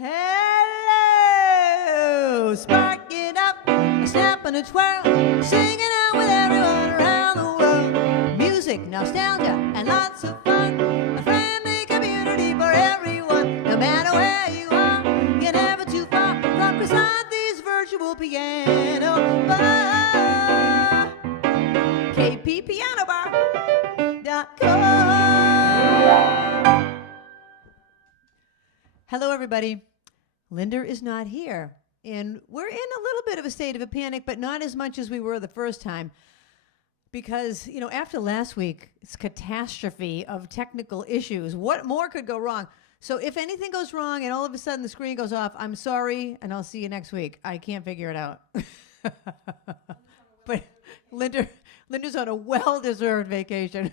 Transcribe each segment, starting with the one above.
Hello, spark it up, a snap and a twirl, singing out with everyone around the world. Music, nostalgia, and lots of fun, a friendly community for everyone. No matter where you are, you're never too far from Krisanthi's virtual piano bar. KPPianobar.com. Hello, everybody. Linda is not here, and we're in a little bit of a state of a panic, but not as much as we were the first time, because, you know, after last week's catastrophe of technical issues, what more could go wrong? So if anything goes wrong and all of a sudden the screen goes off, I'm sorry, and I'll see you next week. I can't figure it out. But Linda's on a well-deserved vacation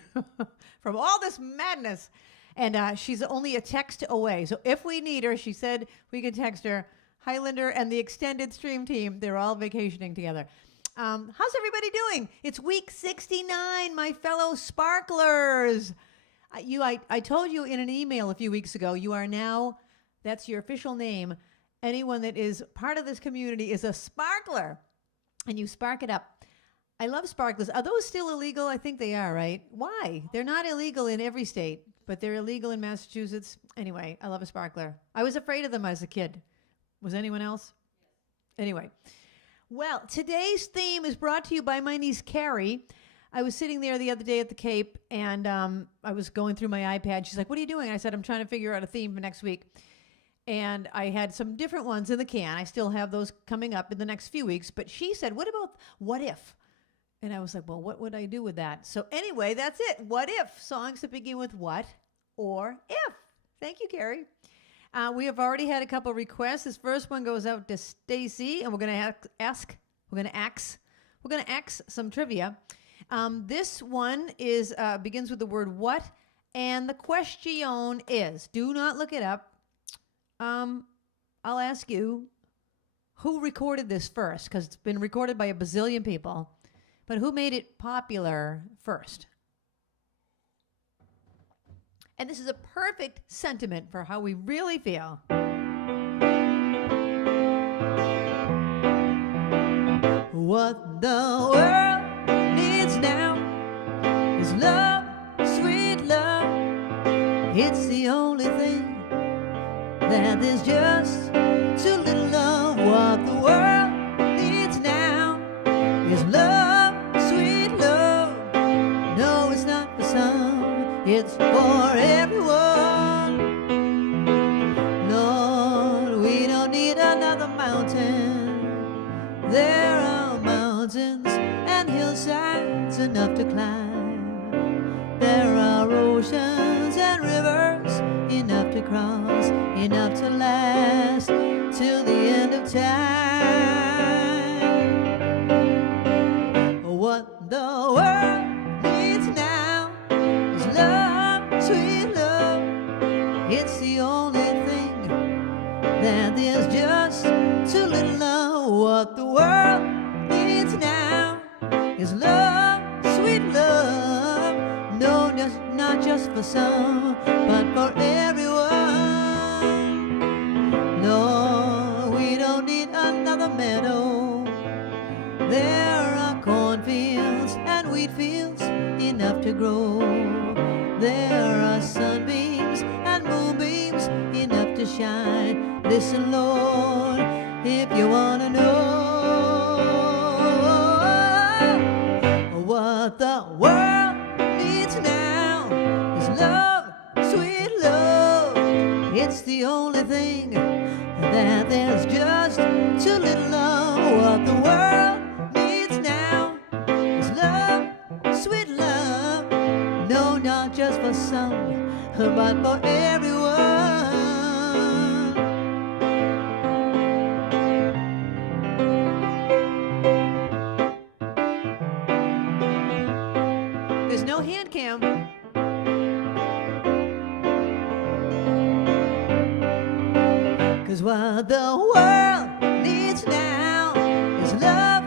from all this madness. And she's only a text away. So if we need her, she said we can text her. Hi, Linda, and the extended stream team. They're all vacationing together. How's everybody doing? It's week 69, my fellow sparklers. I told you in an email a few weeks ago, you are now, that's your official name. Anyone that is part of this community is a sparkler. And you spark it up. I love sparklers. Are those still illegal? I think they are, right? Why? They're not illegal in every state, but they're illegal in Massachusetts. Anyway, I love a sparkler. I was afraid of them as a kid. Was anyone else? Anyway. Well, today's theme is brought to you by my niece, Carrie. I was sitting there the other day at the Cape, and I was going through my iPad. She's like, what are you doing? I said, I'm trying to figure out a theme for next week. And I had some different ones in the can. I still have those coming up in the next few weeks. But she said, what about what if? And I was like, well, what would I do with that? So anyway, that's it. What if? Songs that begin with what or if. Thank you, Carrie. We have already had a couple requests. This first one goes out to Stacy, and we're going to ask some trivia. This one begins with the word what, and the question is, do not look it up. I'll ask you, who recorded this first? Because it's been recorded by a bazillion people. But who made it popular first? And this is a perfect sentiment for how we really feel. What the world needs now is love, sweet love. It's the only thing that there's just too little love. What the world needs now is love. It's for everyone. Lord, we don't need another mountain. There are mountains and hillsides enough to climb. There are oceans and rivers enough to cross, enough to last till the end of time. What the world needs now is love, sweet love. It's the only thing that there's just too little of. What the world needs now is love, sweet love. No, not just for some, but for everyone. No, we don't need another meadow. There are cornfields and wheat fields enough to grow. There are sunbeams and moonbeams enough to shine. Listen, Lord, if you want to know what the world needs now is love, sweet love. It's the only thing that there's just too little of. What the world needs now is love, sweet love. No, not just for some, but for everyone. There's no hand cam. 'Cause what the world needs now is love,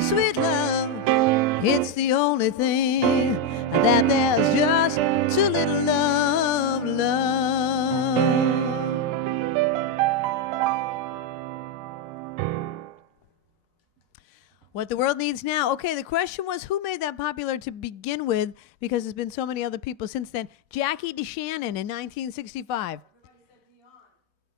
sweet love. It's the only thing that there's just too little love, love. What the world needs now. Okay, the question was, who made that popular to begin with? Because there's been so many other people since then. Jackie DeShannon in 1965.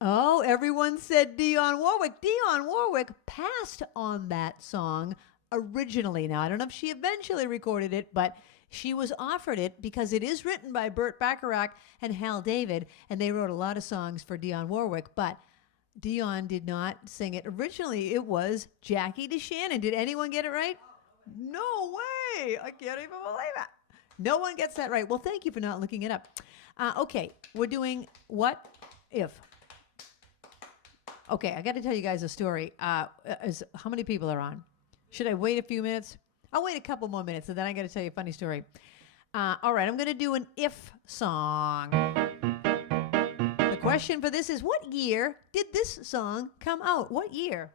Oh, everyone said Dionne Warwick. Dionne Warwick passed on that song originally. Now, I don't know if she eventually recorded it, but she was offered it because it is written by Burt Bacharach and Hal David, and they wrote a lot of songs for Dionne Warwick, but Dionne did not sing it. Originally, it was Jackie DeShannon. Did anyone get it right? No way. I can't even believe it. No one gets that right. Well, thank you for not looking it up. Okay, we're doing What If. Okay, I got to tell you guys a story. How many people are on? Should I wait a few minutes? I'll wait a couple more minutes, and then I got to tell you a funny story. All right, I'm going to do an if song. The question for this is, what year did this song come out? What year?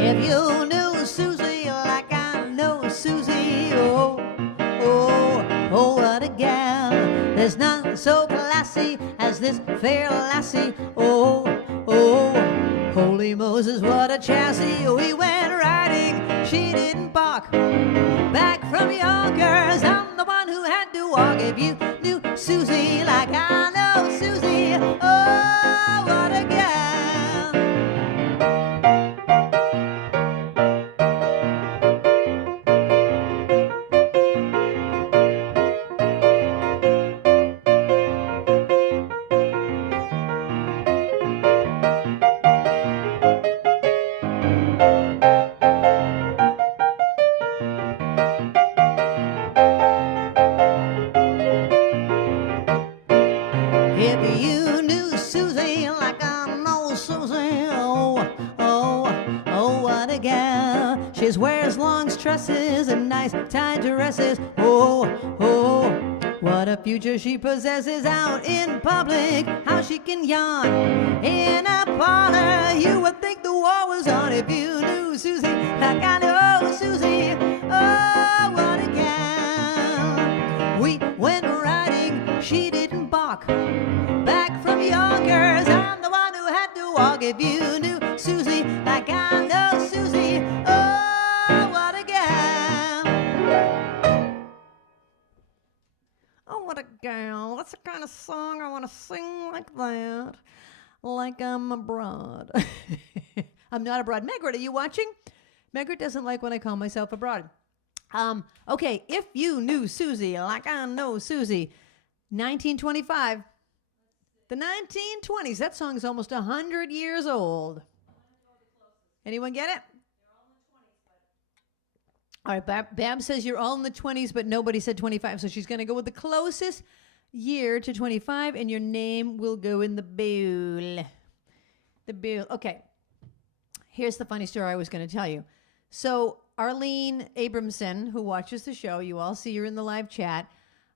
If you knew Susie like I know Susie, oh, oh, oh, what a gal. There's none so classy as this fair lassie, oh, oh. Holy Moses, what a chassis. We went riding, she didn't balk. Back from Yonkers, I'm the one who had to walk. If you knew Susie like I know Susie, oh, what a gal. She wears long tresses and nice tight dresses. Oh, oh, what a future she possesses out in public. How she can yawn in a parlor. You would think the war was on if you knew Susie like I know Susie. Oh, what a gal. We went riding, she didn't balk. Back from Yonkers, I'm the one who had to walk. If you knew Susie like I know Susie. Oh, what a gal. That's the kind of song I want to sing like that. Like I'm a broad. I'm not a broad. Megret, are you watching? Megret doesn't like when I call myself a broad. Okay, if you knew Susie like I know Susie. 1925. The 1920s. That song is almost 100 years old. Anyone get it? All right, Bab says you're all in the 20s, but nobody said 25, so she's going to go with the closest year to 25, and your name will go in the bowl. The bowl. Okay. Here's the funny story I was going to tell you. So Arlene Abramson, who watches the show, you all see her in the live chat.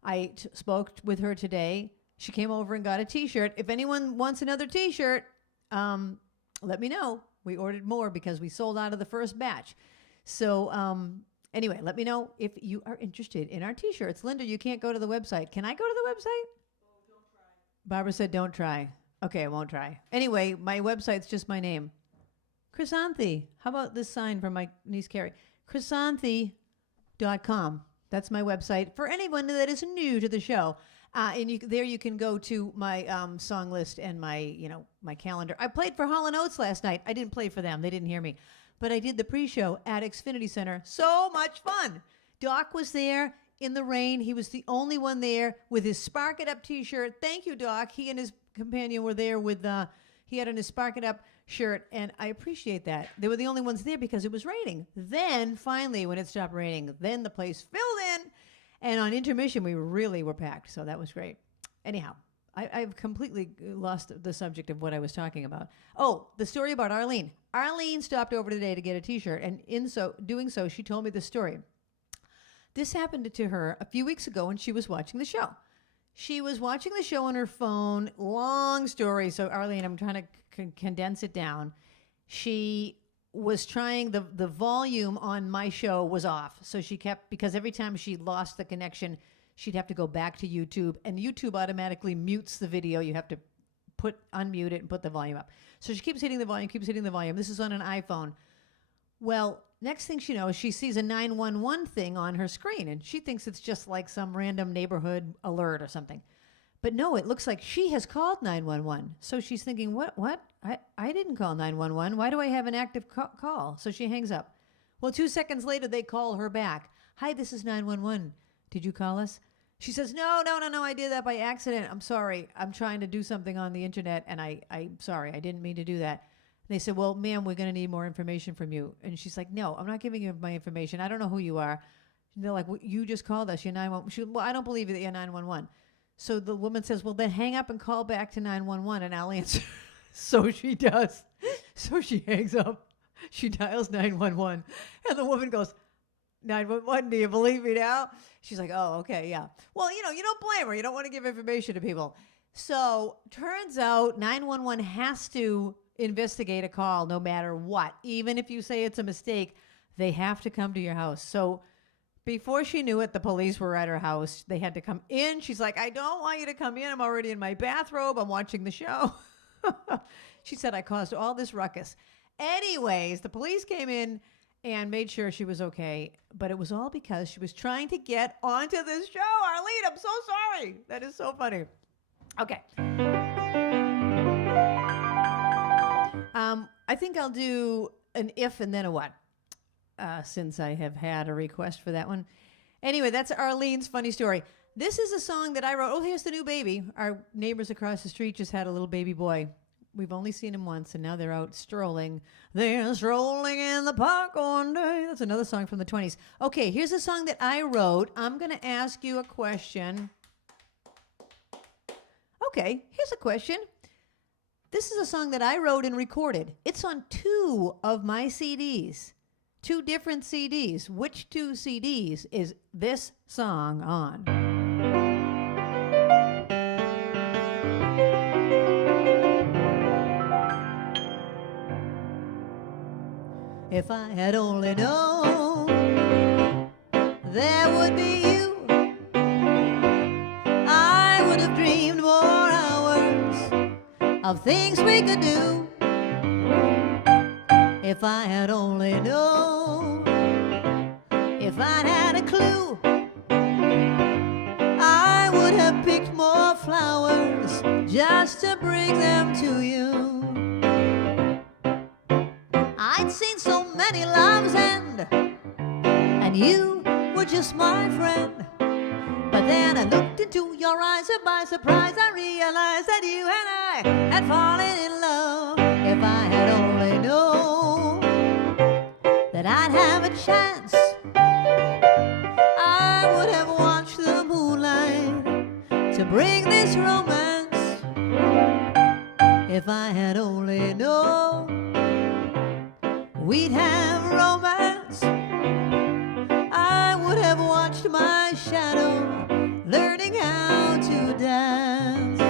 I spoke with her today. She came over and got a T-shirt. If anyone wants another T-shirt, let me know. We ordered more because we sold out of the first batch. So anyway, let me know if you are interested in our T-shirts. Linda, you can't go to the website. Can I go to the website? Oh, don't try. Barbara said don't try. Okay, I won't try. Anyway, my website's just my name. Krisanthi. How about this sign from my niece Carrie? Krisanthi.com. That's my website for anyone that is new to the show. And there you can go to my song list and my calendar. I played for Hall & Oates last night. I didn't play for them. They didn't hear me. But I did the pre-show at Xfinity Center. So much fun. Doc was there in the rain. He was the only one there with his Spark It Up T-shirt. Thank you, Doc. He and his companion were there with, he had on his Spark It Up shirt, and I appreciate that. They were the only ones there because it was raining. Then, finally, when it stopped raining, then the place filled in, and on intermission, we really were packed, so that was great. Anyhow, I've completely lost the subject of what I was talking about. Oh, the story about Arlene. Arlene stopped over today to get a T-shirt, and in doing so, she told me the story. This happened to her a few weeks ago when she was watching the show. She was watching the show on her phone. Long story. So, Arlene, I'm trying to condense it down. She was trying, the volume on my show was off. So she kept, because every time she lost the connection, she'd have to go back to YouTube. And YouTube automatically mutes the video. You have to unmute it and put the volume up. So she keeps hitting the volume. This is on an iPhone. Well, next thing she knows, she sees a 911 thing on her screen, and she thinks it's just like some random neighborhood alert or something. But no, it looks like she has called 911. So she's thinking, what? I didn't call 911. Why do I have an active call? So she hangs up. Well, 2 seconds later, they call her back. Hi, this is 911. Did you call us? She says, no, I did that by accident. I'm sorry. I'm trying to do something on the internet, and I'm sorry. I didn't mean to do that. And they said, well, ma'am, we're going to need more information from you. And she's like, no, I'm not giving you my information. I don't know who you are. And they're like, well, you just called us. You're 911. She goes, well, I don't believe that you're 911. So the woman says, well, then hang up and call back to 911, and I'll answer. So she does. So she hangs up. She dials 911. And the woman goes, 911, do you believe me now? She's like, oh, okay, yeah. Well, you don't blame her. You don't want to give information to people. So turns out 911 has to investigate a call no matter what. Even if you say it's a mistake, they have to come to your house. So before she knew it, the police were at her house. They had to come in. She's like, I don't want you to come in. I'm already in my bathrobe. I'm watching the show. She said, I caused all this ruckus. Anyways, the police came in and made sure she was okay. But it was all because she was trying to get onto this show. Arlene, I'm so sorry. That is so funny. Okay. I think I'll do an if and then a what, since I have had a request for that one. Anyway, that's Arlene's funny story. This is a song that I wrote. Oh, here's the new baby. Our neighbors across the street just had a little baby boy. We've only seen him once, and now they're out strolling. They're strolling in the park one day. That's another song from the 20s. Okay, here's a song that I wrote. I'm going to ask you a question. Okay, here's a question. This is a song that I wrote and recorded. It's on 2 of my CDs. 2 different CDs. Which 2 CDs is this song on? If I had only known there would be you, I would have dreamed more hours of things we could do. If I had only known, if I'd had a clue, I would have picked more flowers just to bring them to you. I'd seen so many loves end, and you were just my friend. But then I looked into your eyes, and by surprise I realized that you and I had fallen in love. If I had only known that I'd have a chance, I would have watched the moonlight to bring this romance. If I had only known we'd have romance, I would have watched my shadow learning how to dance.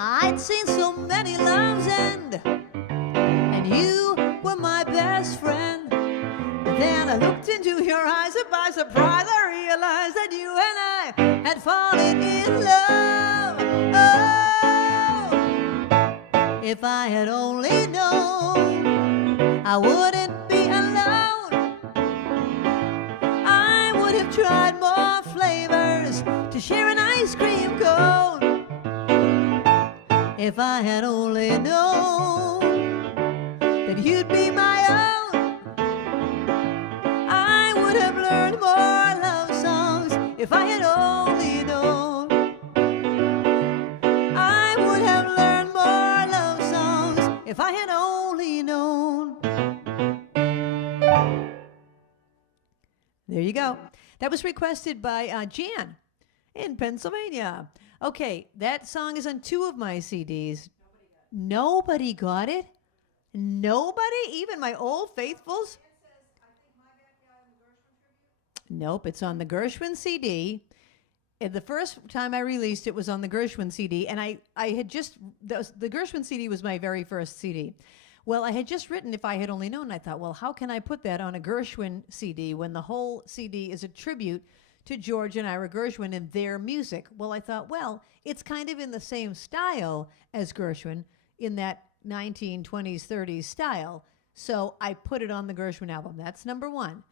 I'd seen so many loves end, and you were my best friend. But then I looked into your eyes, and by surprise I realized that you and I had fallen in love. Oh, if I had only known I wouldn't be alone, I would have tried more flavors to share an ice cream cone. If I had only known that you'd be my own, I would have learned more love songs. If I had only known, I would have learned more love songs. If I had only known. There you go. That was requested by Jan in Pennsylvania. Okay, that song is on 2 of my CDs. Nobody got it? Nobody? Even my old faithfuls? Nope, it's on the Gershwin CD. And the first time I released it was on the Gershwin CD, and I had just, the Gershwin CD was my very first CD. Well, I had just written If I Had Only Known. I thought, well, how can I put that on a Gershwin CD when the whole CD is a tribute to George and Ira Gershwin and their music? Well, I thought, well, it's kind of in the same style as Gershwin, in that 1920s, 30s style. So I put it on the Gershwin album. That's number one.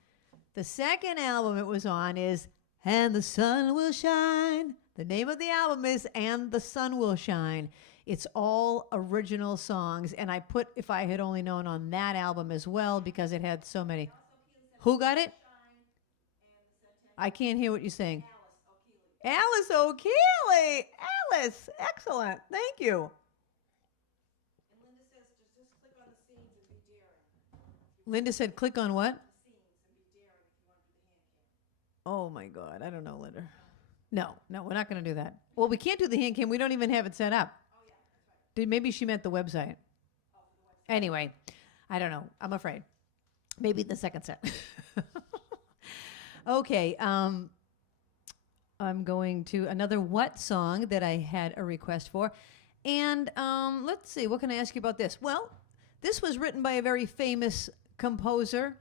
The second album it was on is And the Sun Will Shine. The name of the album is And the Sun Will Shine. It's all original songs, and I put If I Had Only Known on that album as well because it had so many. Who got it? I can't hear what you're saying. Alice O'Keely. Alice, excellent. Thank you. And Linda says just click on the scenes and be daring. Linda said click on what? Scenes and be daring if you want to do the hand cam. Oh, my God. I don't know, Linda. No, we're not going to do that. Well, we can't do the hand cam. We don't even have it set up. Oh, yeah, that's right. Maybe she meant the website. Oh, for the website. Anyway, I don't know. I'm afraid. Maybe the second set. Okay. I'm going to another What song that I had a request for. And let's see. What can I ask you about this? Well, this was written by a very famous composer,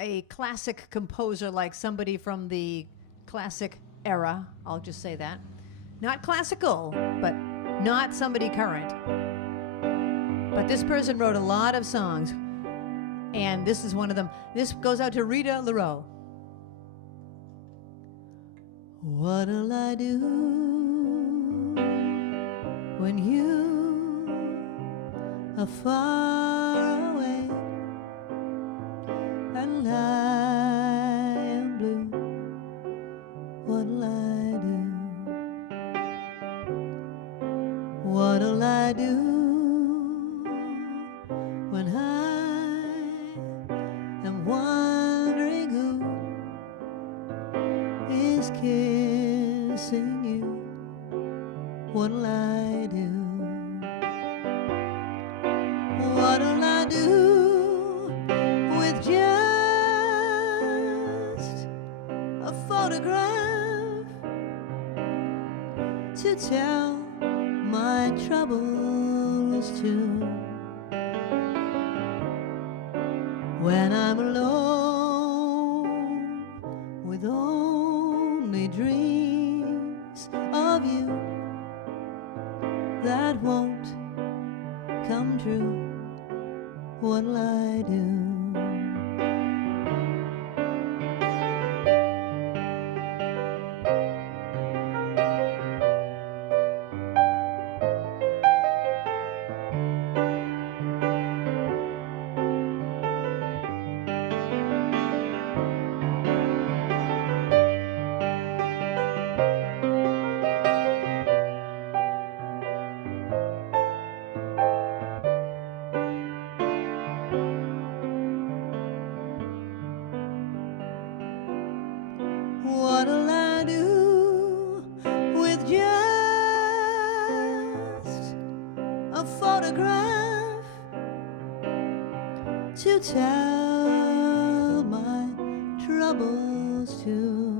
a classic composer, like somebody from the classic era. I'll just say that. Not classical, but not somebody current. But this person wrote a lot of songs, and this is one of them. This goes out to Rita Leroux. What'll I do when you are far away and I am blue? What'll I do? What'll I do when I am wondering who is kissing you? What'll I do? What'll I do with just a photograph to tell my troubles to? When I'm alone with only dreams of you that won't come true, what'll I do? What'll I do with just a photograph to tell my troubles to?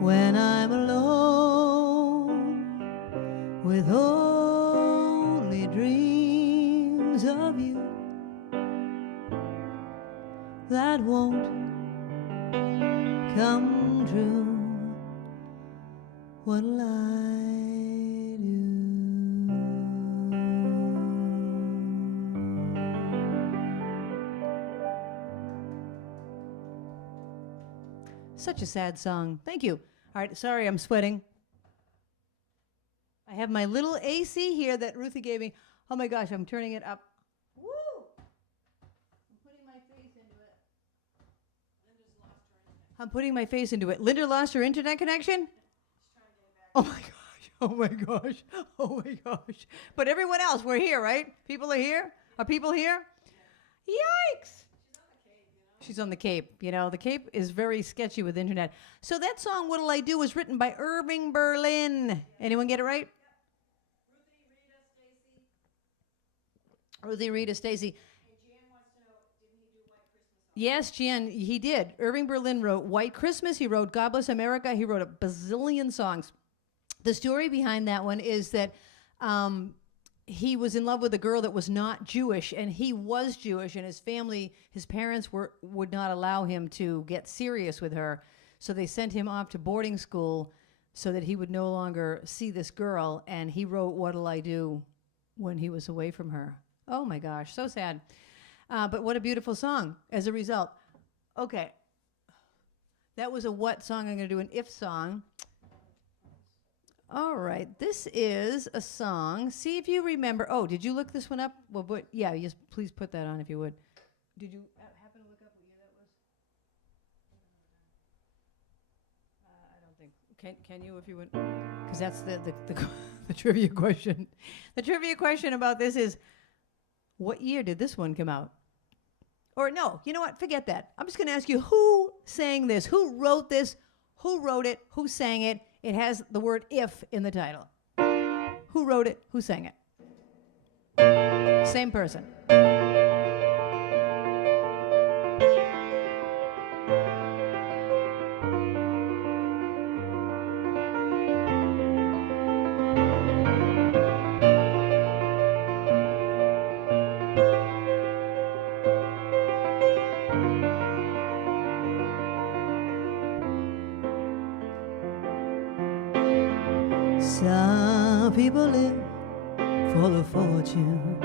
When I'm alone with only dreams of you that won't come true, what'll I do? Such a sad song. Thank you. All right, sorry, I'm sweating. I have my little AC here that Ruthie gave me. Oh my gosh, I'm turning it up. Woo! I'm putting my face into it. I'm putting my face into it. Linda lost her internet connection? Oh my gosh. Oh my gosh. Oh my gosh. But everyone else, we're here, right? People are here? Are people here? Yikes. She's on the Cape. You know, the Cape is very sketchy with internet. So that song, What'll I Do, was written by Irving Berlin. Anyone get it right? Ruthie, Rita, Stacy. And Jan wants to know, didn't he do White Christmas? Yes, Jan, he did. Irving Berlin wrote White Christmas. He wrote God Bless America. He wrote a bazillion songs. The story behind that one is that he was in love with a girl that was not Jewish, and he was Jewish, and his family, his parents would not allow him to get serious with her. So they sent him off to boarding school so that he would no longer see this girl, and he wrote What'll I Do when he was away from her. Oh my gosh, so sad. But what a beautiful song as a result. Okay. That was a what song. I'm going to do an if song. All right. This is a song. See if you remember. Oh, did you look this one up? Well, but yeah, just please put that on if you would. Did you happen to look up what year that was? I don't think. Can you if you would? Because that's the the trivia question. The trivia question about this is, what year did this one come out? Or no, you know what? Forget that. I'm just going to ask you, who sang this? Who wrote this? Who wrote it? Who sang it? It has the word if in the title. Who wrote it? Who sang it? Same person. Some people live for the fortune.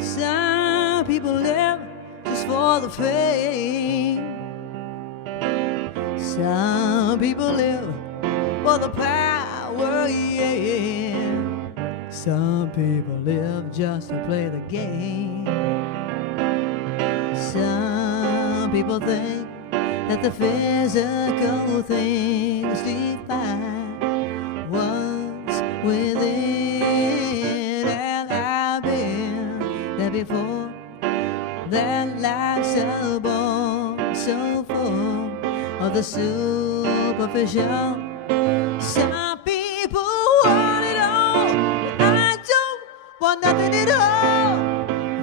Some people live just for the fame. Some people live for the power, yeah. Some people live just to play the game. Some people think that the physical things define what's within, and I've been there before. That life's so boring, so full of the superficial. Some people want it all, but I don't want nothing at all.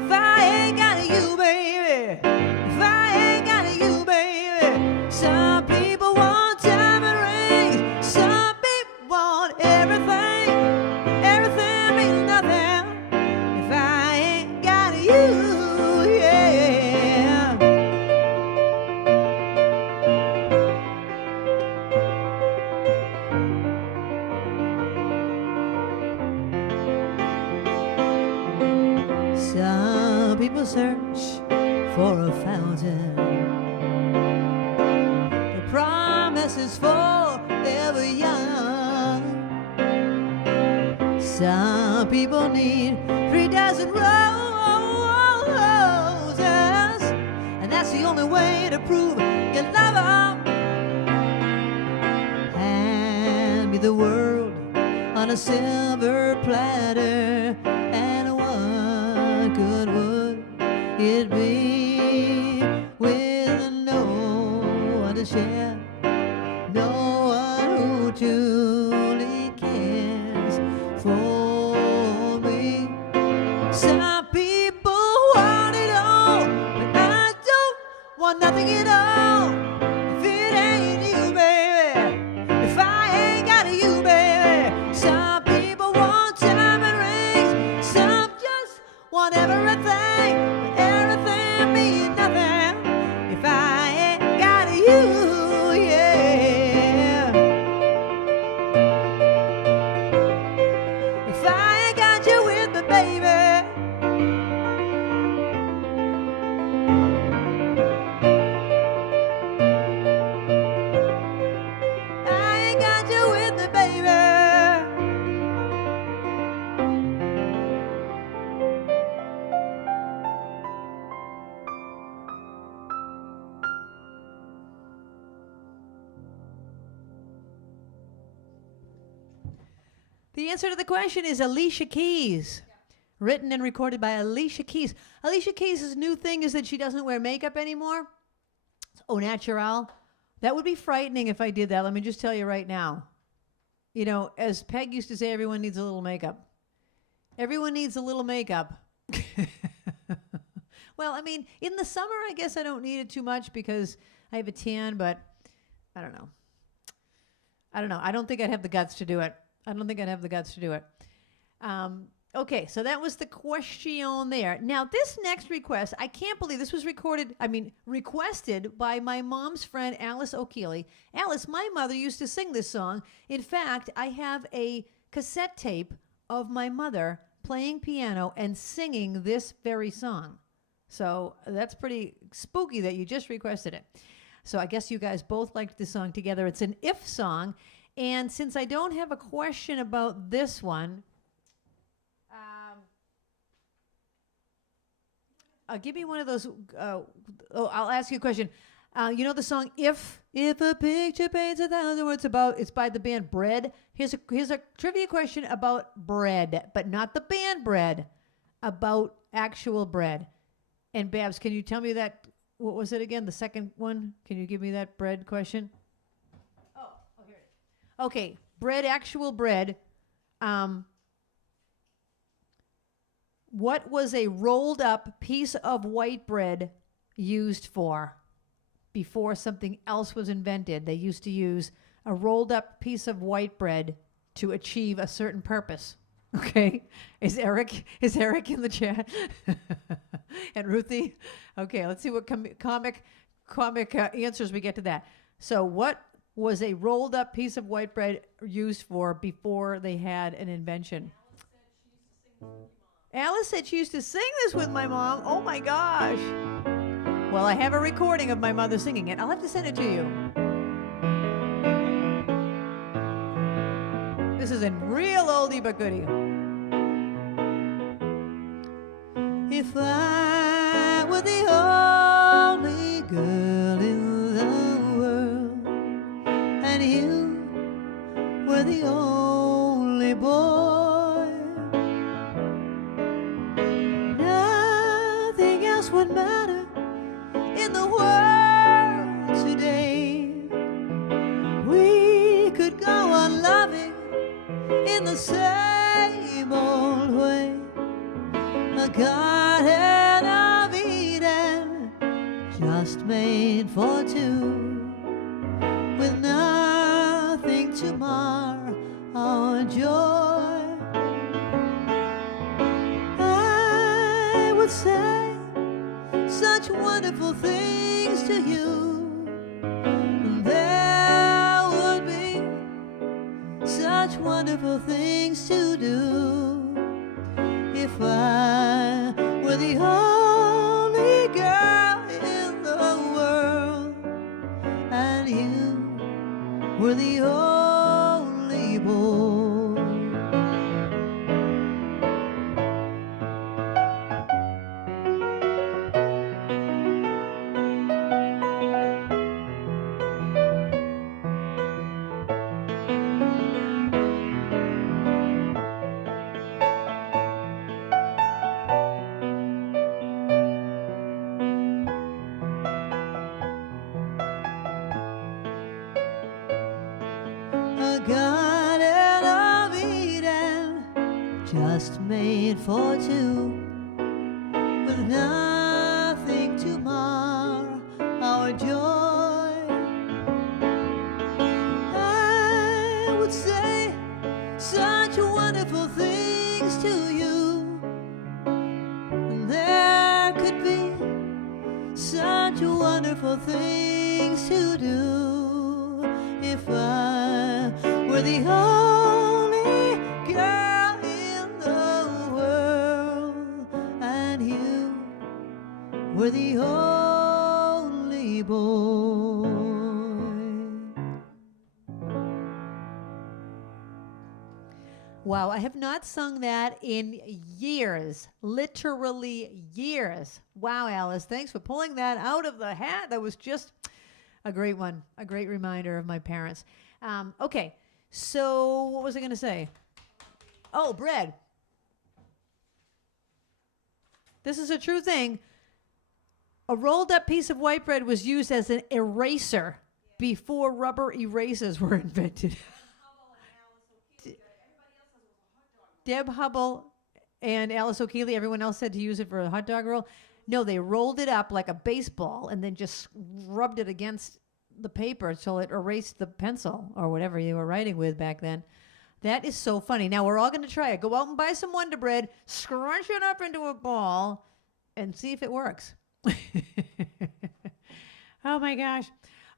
If I ain't got you, baby, if I ain't got you, baby. Some people want diamond rings, some people want everything. Everything means nothing if I ain't got you, yeah. Some people search for a fountain. The promise is forever young. Some people need 3 dozen roses, and that's the only way to prove you love them. Hand me the world on a silver platter, and what good would it be with no one to share, no one who truly cares for me? Some people want it all, but I don't want nothing at all. If it ain't you, baby, if I ain't got you, baby. Some people want diamond rings, some just want everything, but everything means nothing if I ain't got you, yeah. If I ain't got you with me, baby. I ain't got you with me, baby. The answer to the question is Alicia Keys. written and recorded by Alicia Keys. Alicia Keys' new thing is that she doesn't wear makeup anymore. It's au natural. That would be frightening if I did that. Let me just tell you right now. You know, as Peg used to say, everyone needs a little makeup. Everyone needs a little makeup. Well, I mean, in the summer, I guess I don't need it too much because I have a tan, but I don't know. I don't think I'd have the guts to do it. Okay, so that was the question there. Now, this next request, I can't believe this was requested by my mom's friend, Alice O'Keely. Alice, my mother used to sing this song. In fact, I have a cassette tape of my mother playing piano and singing this very song. So that's pretty spooky that you just requested it. So I guess you guys both liked this song together. It's an If song. And since I don't have a question about this one, give me one of those. I'll ask you a question. You know the song If a Picture Paints 1,000 Words it's by the band Bread. Here's a trivia question about bread, but not the band Bread, about actual bread. And Babs, can you tell me that? What was it again? The second one? Can you give me that bread question? Oh, here it is. Okay, bread, actual bread. What was a rolled up piece of white bread used for before something else was invented? They used to use a rolled up piece of white bread to achieve a certain purpose. Okay. Is Eric in the chat? And Ruthie? Okay, let's see what comic answers we get to that. So what was a rolled up piece of white bread used for before they had an invention? Alice said she used to sing this with my mom. Oh my gosh. Well, I have a recording of my mother singing it. I'll have to send it to you. This is a real oldie but goodie. If I were the only girl in the world and you were the only boy, nothing else would matter in the world today. We could go on loving in the same old way. A garden of Eden just made for two, with nothing to mar our joy. I would say such wonderful things to you. There would be such wonderful things to do. If I were the only girl in the world and you were the only boy. Garden of Eden just made for two, with nothing to mar our joy. I would say such wonderful things to you, and there could be such wonderful things to do if I were the only girl in the world and you were the only boy. Wow, I have not sung that in years, literally years. Wow, Alice, thanks for pulling that out of the hat. That was just a great one, a great reminder of my parents. Okay, so what was I going to say? Oh, bread. This is a true thing. A rolled up piece of white bread was used as an eraser before rubber erasers were invented. Deb Hubble and Alice O'Keefe, everyone else said to use it for a hot dog roll. No, they rolled it up like a baseball and then just rubbed it against the paper until it erased the pencil or whatever you were writing with back then. That is so funny. Now we're all going to try it. Go out and buy some Wonder Bread, scrunch it up into a ball, and see if it works. Oh my gosh.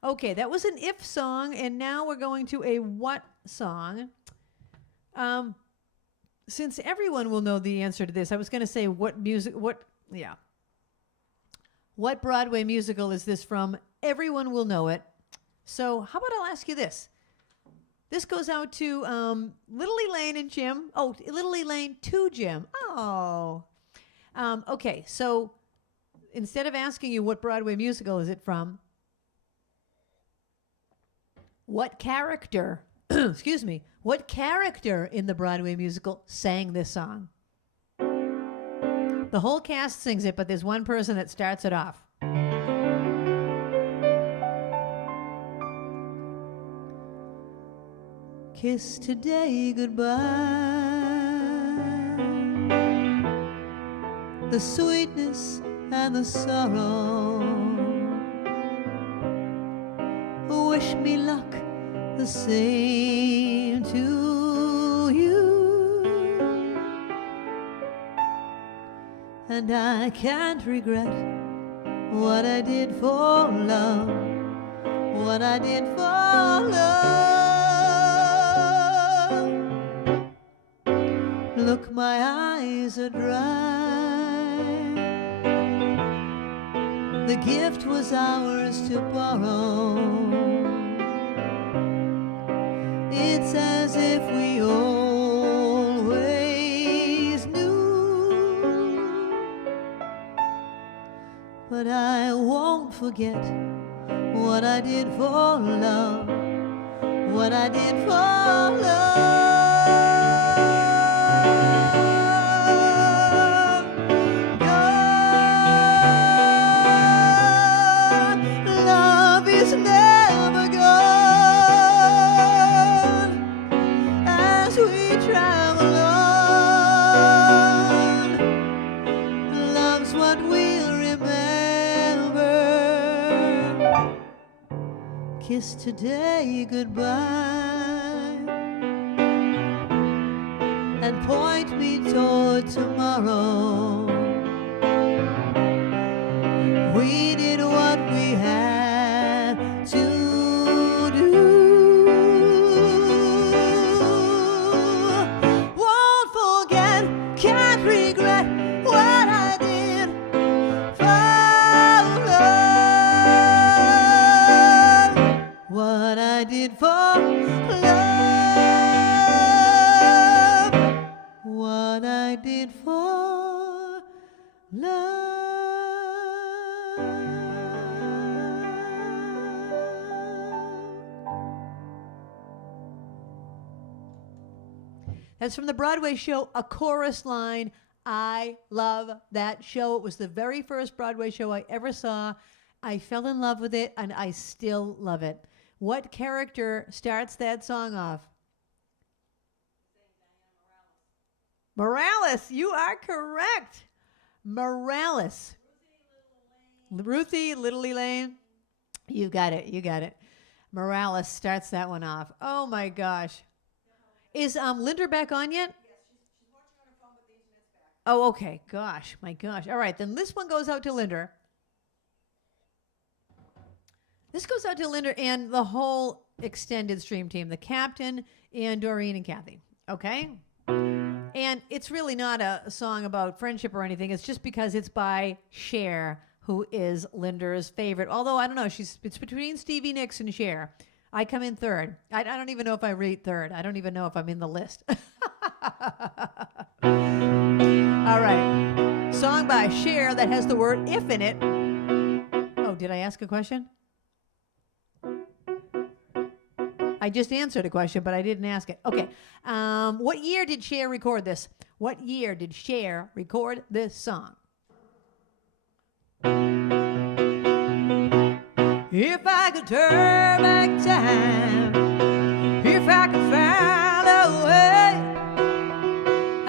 Okay, that was an if song, and now we're going to a what song. Since everyone will know the answer to this, I was going to say what Broadway musical is this from? Everyone will know it. So how about I'll ask you this. This goes out to Little Elaine and Jim. Oh, Little Elaine to Jim. Oh. Okay, so instead of asking you what Broadway musical is it from, what character, excuse me, what character in the Broadway musical sang this song? The whole cast sings it, but there's one person that starts it off. Kiss today goodbye, the sweetness and the sorrow. Wish me luck, the same to you. And I can't regret what I did for love, what I did for love. Look, my eyes are dry. The gift was ours to borrow. It's as if we always knew. But I won't forget what I did for love, what I did for love. Love is never gone as we travel on. Love's what we'll remember. Kiss today goodbye and point me toward tomorrow. We did what we had to do. Won't forget, can't regret what I did for love. What I did for love. What I did for love. That's from the Broadway show, A Chorus Line. I love that show. It was the very first Broadway show I ever saw. I fell in love with it, and I still love it. What character starts that song off? Morales. You are correct. Morales. Ruthie, Little Elaine. You got it. You got it. Morales starts that one off. Oh, my gosh. Is Linda back on yet? Yes, she's watching on her phone, but the internet's back. Oh, okay. Gosh, my gosh. All right, then this one goes out to Linda. This goes out to Linda and the whole extended stream team, the captain and Doreen and Kathy. Okay? And it's really not a song about friendship or anything. It's just because it's by Cher, who is Linda's favorite. Although, I don't know, it's between Stevie Nicks and Cher. I come in third. I don't even know if I rate third. I don't even know if I'm in the list. All right. Song by Cher that has the word if in it. Oh, did I ask a question? I just answered a question, but I didn't ask it. Okay. What year did Cher record this? What year did Cher record this song? If I could turn back time, if I could find a way,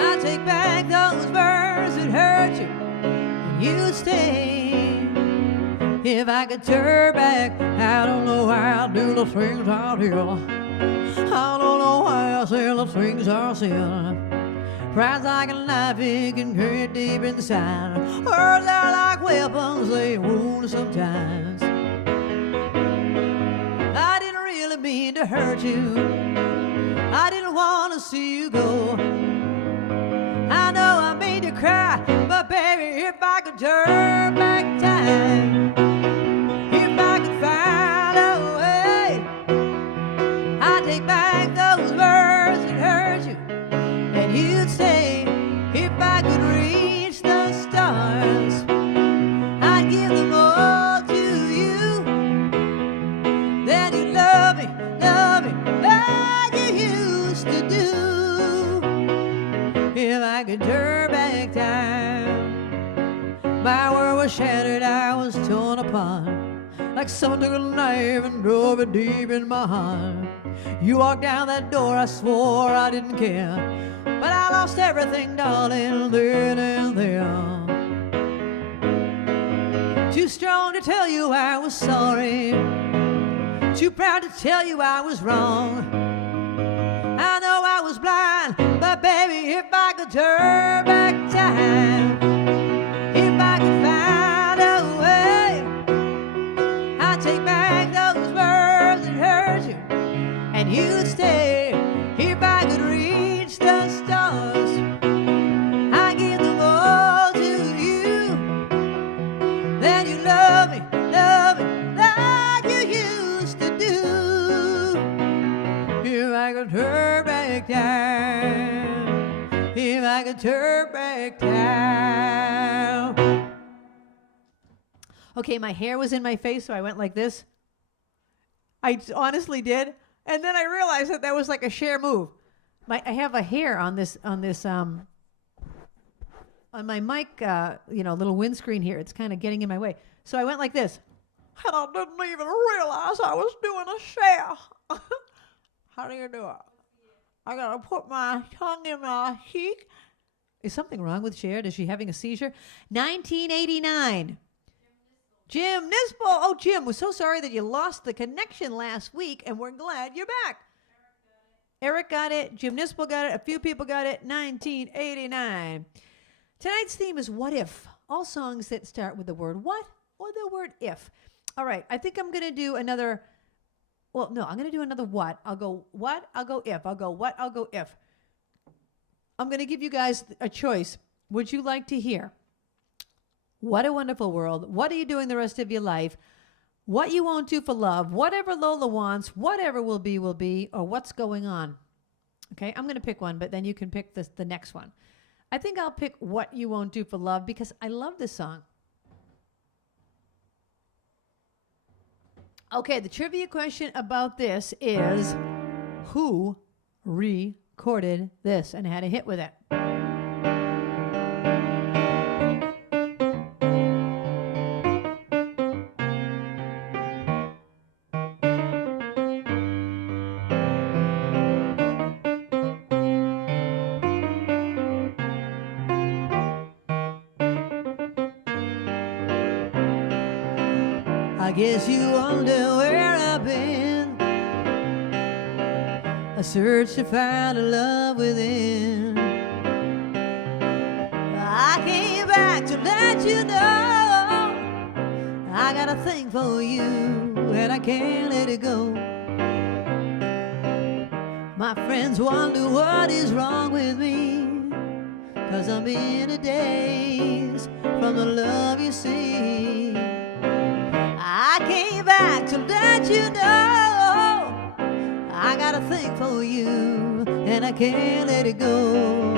I'd take back those words that hurt you, and you'd stay. If I could turn back, I don't know why I do the things out here. I don't know why I say the things I said. Pride's like a knife, it can cut deep inside. Words are like weapons, they wound sometimes. I didn't really mean to hurt you. I didn't want to see you go. I know I made you cry, but baby, if I could turn back time, if I could find a way, I'd take back those words that hurt you, and you'd say, if I could reach the stars, I'd give them all to you. Then you'd love me like you used to do. If I could turn back time, my world was shattered, I was torn apart, like someone took a knife and drove it deep in my heart. You walked down that door, I swore I didn't care, but I lost everything, darling, then and there. Too strong to tell you I was sorry, too proud to tell you I was wrong. I know I was blind, but baby, if I could turn back time, if I could find a way, I'd take back those words that hurt you, and you'd stay. If I could reach the stars, I'd give them all to you. Then you love me like you used to do. If I could turn back time, if I could turn back time. Okay, my hair was in my face, so I went like this. I honestly did. And then I realized that was like a Cher move. I have a hair on this on my mic, little windscreen here. It's kind of getting in my way. So I went like this. And I didn't even realize I was doing a Cher. How do you do it? I gotta put my tongue in my cheek. Is something wrong with Cher? Is she having a seizure? 1989. Jim Nispel. Oh, Jim, we're so sorry that you lost the connection last week, and we're glad you're back. Eric got it. Jim Nispel got it. A few people got it. 1989. Tonight's theme is what if. All songs that start with the word what or the word if. All right, I think I'm going to do another. Well, no, I'm going to do another what. I'll go what, I'll go if. I'll go what, I'll go if. I'm going to give you guys a choice. Would you like to hear What a Wonderful World, What Are You Doing the Rest of Your Life, What You Won't Do for Love, Whatever Lola Wants, Whatever Will Be, or What's Going On? Okay, I'm going to pick one, but then you can pick the next one. I think I'll pick What You Won't Do for Love because I love this song. Okay, the trivia question about this is, who recorded this and had a hit with it? I guess you wonder where I've been. I searched to find a love within. I came back to let you know I got a thing for you and I can't let it go. My friends wonder what is wrong with me, 'cause I'm in a daze from the love you see. I came back to let you know I got a thing for you and I can't let it go.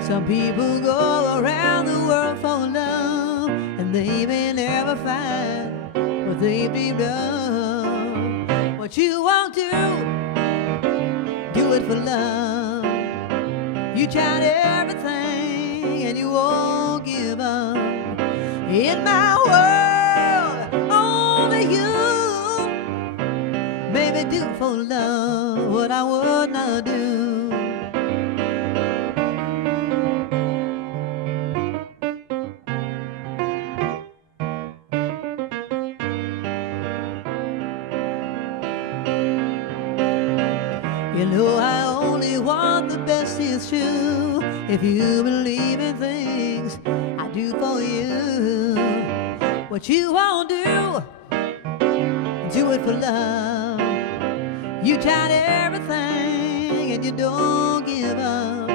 Some people go around the world for love and they may never find what they dreamed of. What you won't do it for love. You tried everything and you won't give up. In my world, only you made me do for love what I would not do. You know I only want the best, it's true. If you believe in things I do for you, what you won't do, do it for love. You tried everything and you don't give up.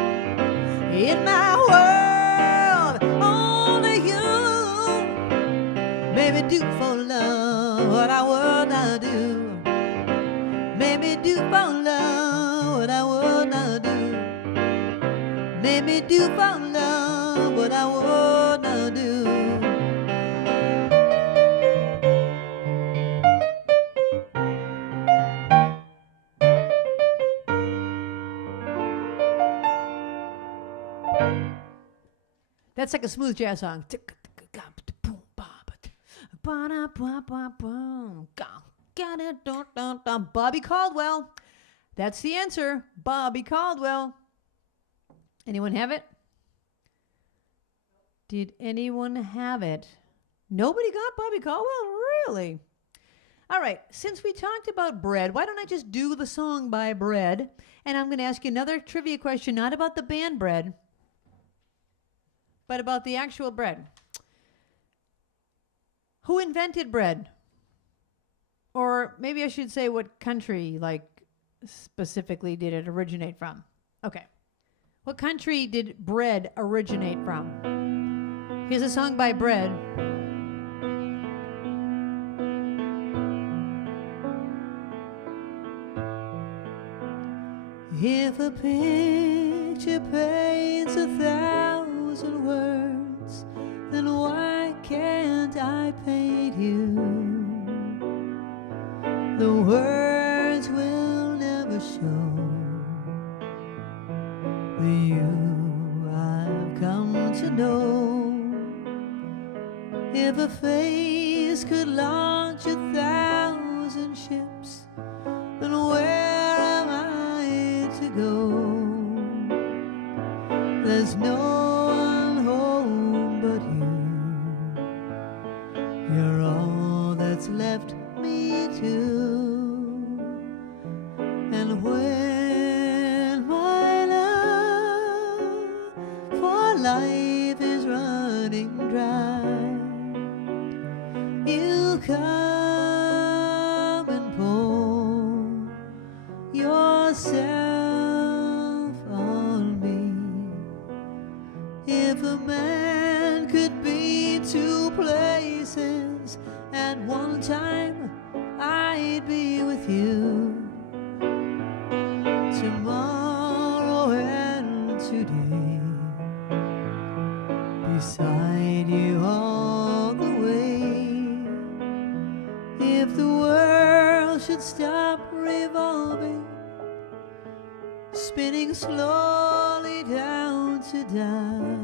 In my world, only you made me do for love what I would not do. Made me do for love what I would not do. Made me do for love what I would not do. That's like a smooth jazz song. Bobby Caldwell. That's the answer. Bobby Caldwell. Anyone have it? Did anyone have it? Nobody got Bobby Caldwell? Really? All right. Since we talked about bread, why don't I just do the song by Bread? And I'm going to ask you another trivia question, not about the band Bread, but about the actual bread. Who invented bread? Or maybe I should say what country, like, specifically did it originate from? Okay. What country did bread originate from? Here's a song by Bread. If a picture paints 1,000 words, then why can't I paint you? The words will never show the you I've come to know. If a face could launch 1,000 ships, then where am I to go? There's no one home but you. You're all that's left me to. And when my love for life is running dry, you come and pour yourself on me. If a man could be 2 places at one time, I'd be with you. Tomorrow and today, beside you all the way. If the world should stop revolving, spinning slowly down to die,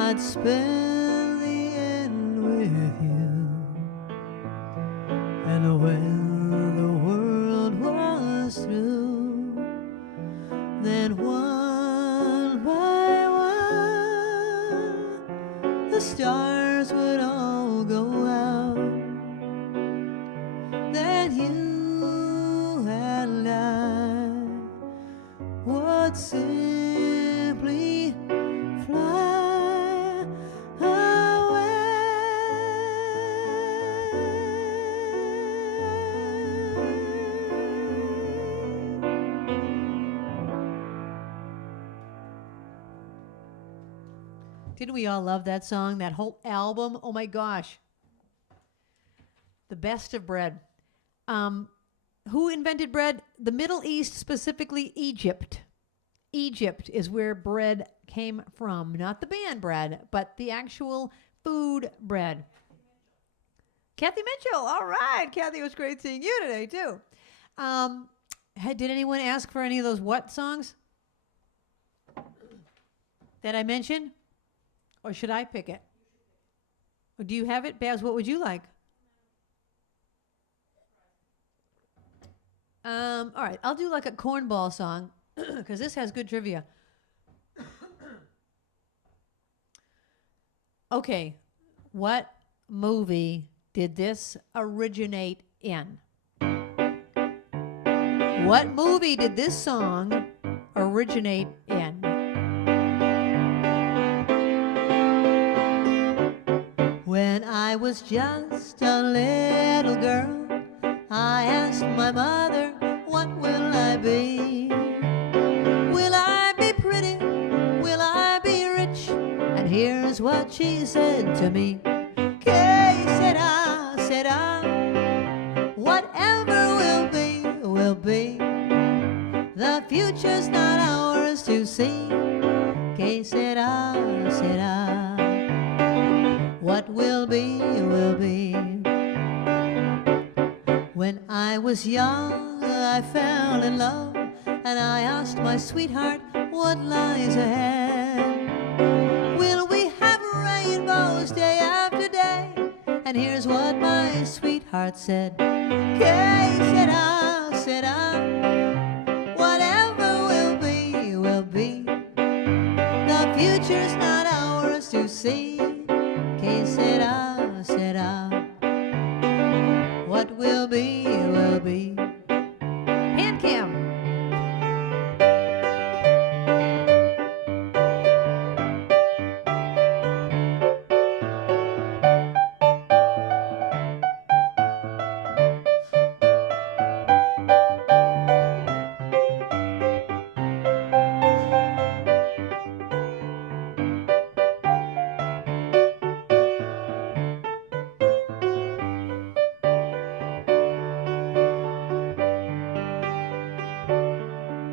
I'd spend the end with you. And when the world was through, then one by one the stars would all go out. Then you and I would simply fly away. Didn't we all love that song, that whole album? Oh my gosh. The best of bread. Who invented bread? The Middle East, specifically Egypt. Egypt is where bread came from. Not the band bread, but the actual food bread. Kathy Mitchell. All right. Kathy, it was great seeing you today, too. Did anyone ask for any of those what songs that I mentioned? Or should I pick it? Or do you have it? Baz, what would you like? All right, I'll do like a cornball song because this has good trivia. Okay, what movie did this originate in? What movie did this song originate in? When I was just a little girl, I asked my mother, what will I be? Will I be pretty? Will I be rich? And here's what she said to me. Que sera, whatever will be, will be. The future's not ours to see. Que sera, sera. What will be, will be. When I was young, I fell in love, and I asked my sweetheart what lies ahead. Will we have rainbows day after day? And here's what my sweetheart said. Que sera, sera. Whatever will be, will be. The future's not ours to see. Que sera, sera. What will be, will be. Hand cam.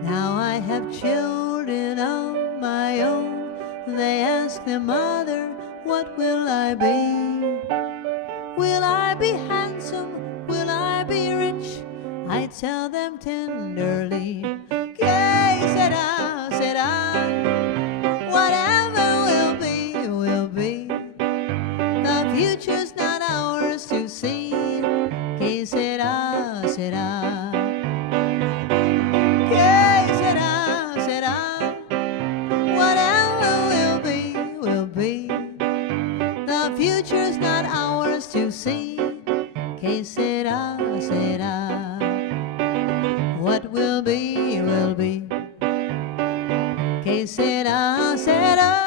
Now I have children of my own. They ask their mother, what will I be? Will I be handsome? Will I be rich? I tell them tenderly, que sera, sera. Whatever will be, will be. The future's not ours to see. Que sera, sera. Que sera, sera. Whatever will be, will be. The future's not ours to see. Que sera, sera. What will be, will be. Que sera, sera.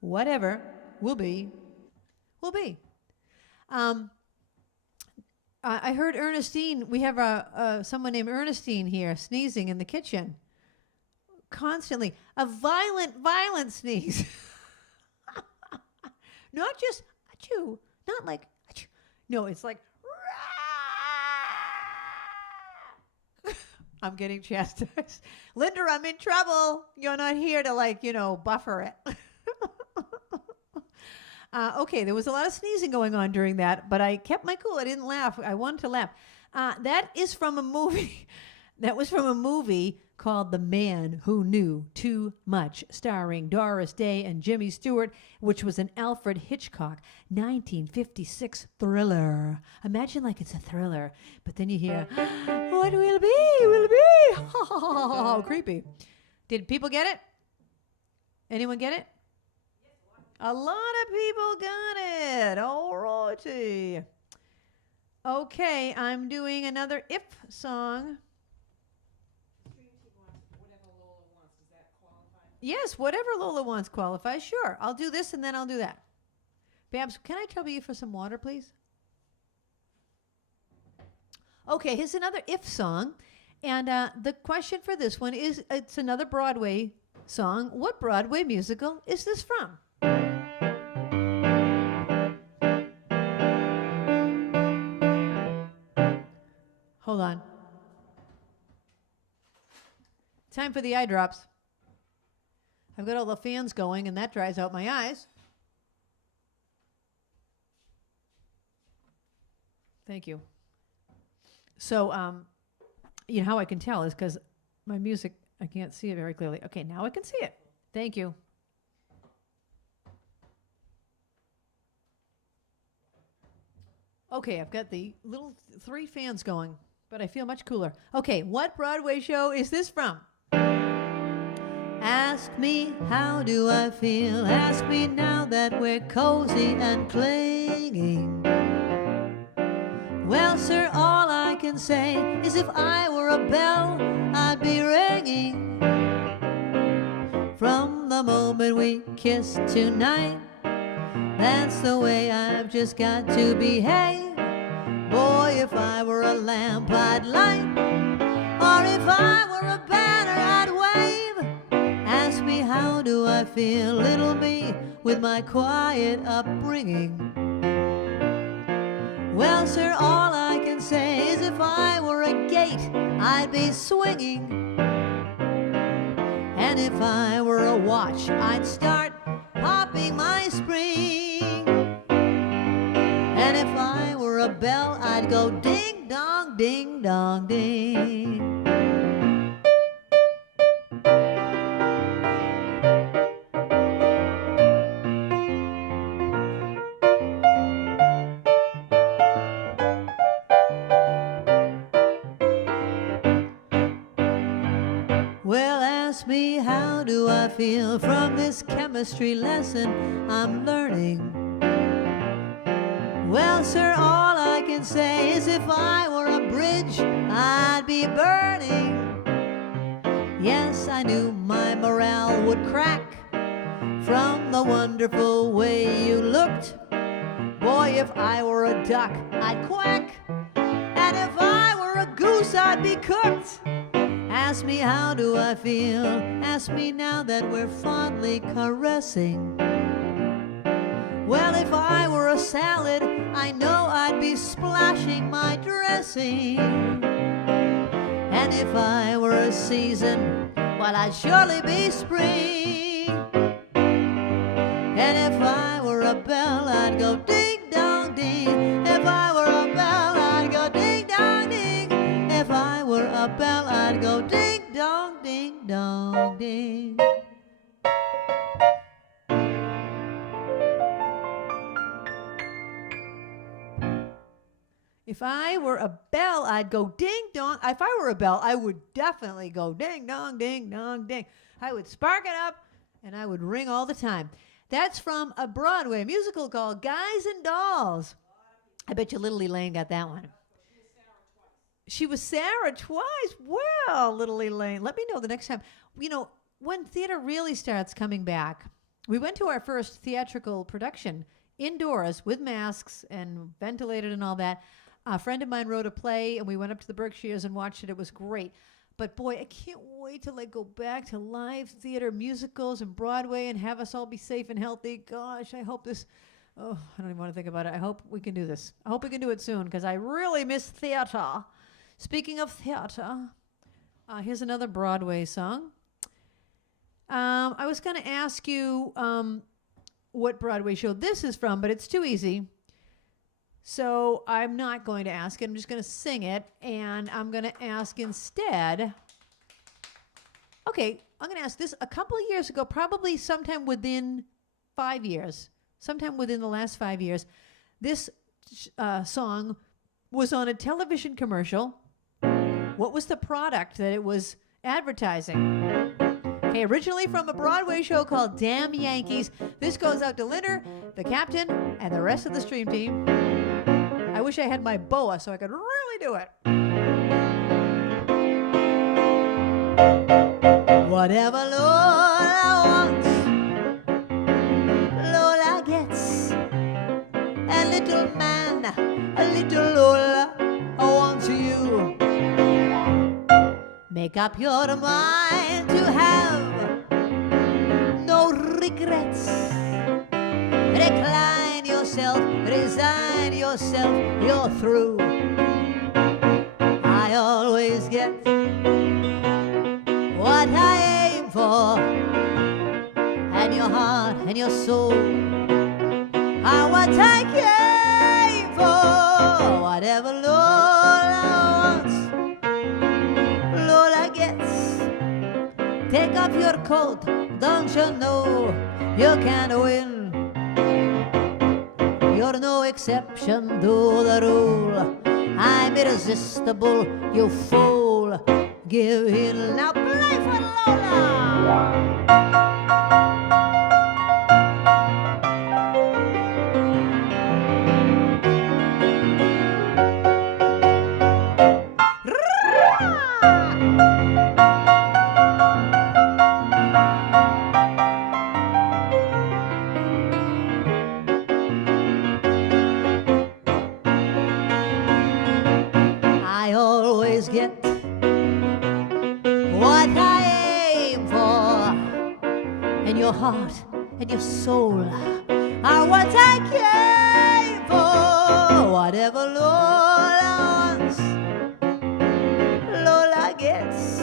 Whatever will be, will be. I heard Ernestine. We have someone named Ernestine here sneezing in the kitchen constantly. A violent sneeze. Not just achoo, not like achoo. No, it's like I'm getting chastised. Linda, I'm in trouble. You're not here to buffer it. Okay, there was a lot of sneezing going on during that, but I kept my cool. I didn't laugh. I wanted to laugh. That is from a movie. That was from a movie called The Man Who Knew Too Much, starring Doris Day and Jimmy Stewart, which was an Alfred Hitchcock 1956 thriller. Imagine like it's a thriller, but then you hear, what will be, will be. Oh, creepy. Did people get it? Anyone get it? A lot of people got it. All righty. Okay, I'm doing another If song. Yes, whatever Lola wants qualifies. Sure, I'll do this and then I'll do that. Babs, can I trouble you for some water, please? Okay, here's another If song. And the question for this one is, it's another Broadway song. What Broadway musical is this from? Hold on. Time for the eye drops. I've got all the fans going, and that dries out my eyes. Thank you. So, you know how I can tell is because my music, I can't see it very clearly. Okay, now I can see it. Thank you. Okay, I've got the little 3 fans going, but I feel much cooler. Okay, what Broadway show is this from? Ask me, how do I feel? Ask me now that we're cozy and clinging. Well, sir, all I can say is if I were a bell, I'd be ringing. From the moment we kissed tonight, that's the way I've just got to behave. Boy, if I were a lamp, I'd light. Or if I were a banner, I'd wave. Ask me, how do I feel, little me, with my quiet upbringing? Well, sir, all I can say is if I were a gate, I'd be swinging. And if I were a watch, I'd start popping my spring. And if I were a bell, I'd go ding dong, ding dong, ding. Well, ask me, how do I feel from this chemistry lesson I'm learning? Well, sir, all I can say is if I were a bridge, I'd be burning. Yes, I knew my morale would crack from the wonderful way you looked. Boy, if I were a duck, I'd quack. And if I were a goose, I'd be cooked. Ask me, how do I feel? Ask me now that we're fondly caressing. Well, if I were a salad, I know I'd be splashing my dressing. And if I were a season, well, I'd surely be spring. And if I were a bell, I'd go ding dong ding. If I were a bell, I'd go ding dong ding. If I were a bell, I'd go ding dong ding dong ding. If I were a bell, I'd go ding dong. If I were a bell, I would definitely go ding dong, ding dong, ding. I would spark it up and I would ring all the time. That's from a Broadway musical called Guys and Dolls. I bet you Little Elaine got that one. She was Sarah twice. Well, Little Elaine, let me know the next time. You know, when theater really starts coming back, we went to our first theatrical production indoors with masks and ventilated and all that. A friend of mine wrote a play, and we went up to the Berkshires and watched it. It was great. But, boy, I can't wait till I go back to live theater musicals and Broadway and have us all be safe and healthy. Gosh, I hope this... Oh, I don't even want to think about it. I hope we can do this. I hope we can do it soon because I really miss theater. Speaking of theater, here's another Broadway song. I was going to ask you what Broadway show this is from, but it's too easy. So I'm not going to ask it. I'm just going to sing it, and I'm going to ask instead. Okay, I'm going to ask this a couple of years ago, probably sometime within 5 years, sometime within the last 5 years. This song was on a television commercial. What was the product that it was advertising? Okay, originally from a Broadway show called Damn Yankees. This goes out to Linner, the captain, and the rest of the stream team. I wish I had my boa so I could really do it. Whatever Lola wants, Lola gets. A little man, a little Lola wants you. Make up your mind to have no regrets. Recline yourself, resign yourself, you're through. I always get what I aim for, and your heart and your soul are what I came for. Whatever Lola wants, Lola gets. Take off your coat, don't you know you can't win? Your You're no exception to the rule. I'm irresistible, you fool. Give in, now play for Lola. I always get what I aim for, and your heart and your soul are what I came for. Whatever Lola wants, Lola gets.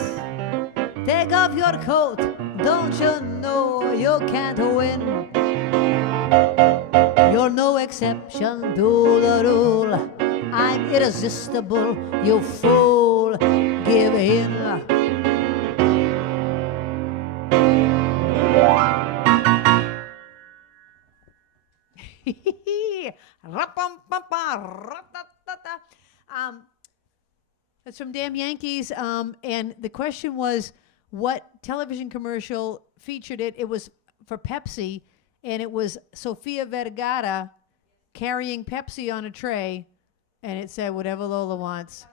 Take off your coat, don't you know you can't win? You're no exception to the rule. I'm irresistible, you fool. Give in. That's from Damn Yankees. And the question was, what television commercial featured it? It was for Pepsi, and it was Sofia Vergara carrying Pepsi on a tray, and it said, whatever Lola wants.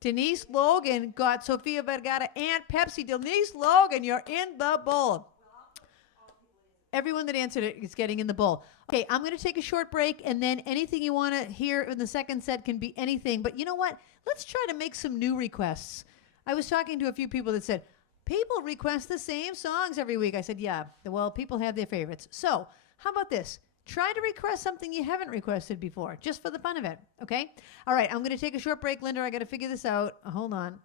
Denise Logan got Sofia Vergara and Pepsi. Denise Logan, you're in the bowl. Everyone that answered it is getting in the bowl. Okay, I'm going to take a short break, and then anything you want to hear in the second set can be anything. But you know what? Let's try to make some new requests. I was talking to a few people that said, people request the same songs every week. I said, yeah, well, people have their favorites. So how about this? Try to request something you haven't requested before, just for the fun of it, okay? All right, I'm going to take a short break, Linda. I got to figure this out. Hold on.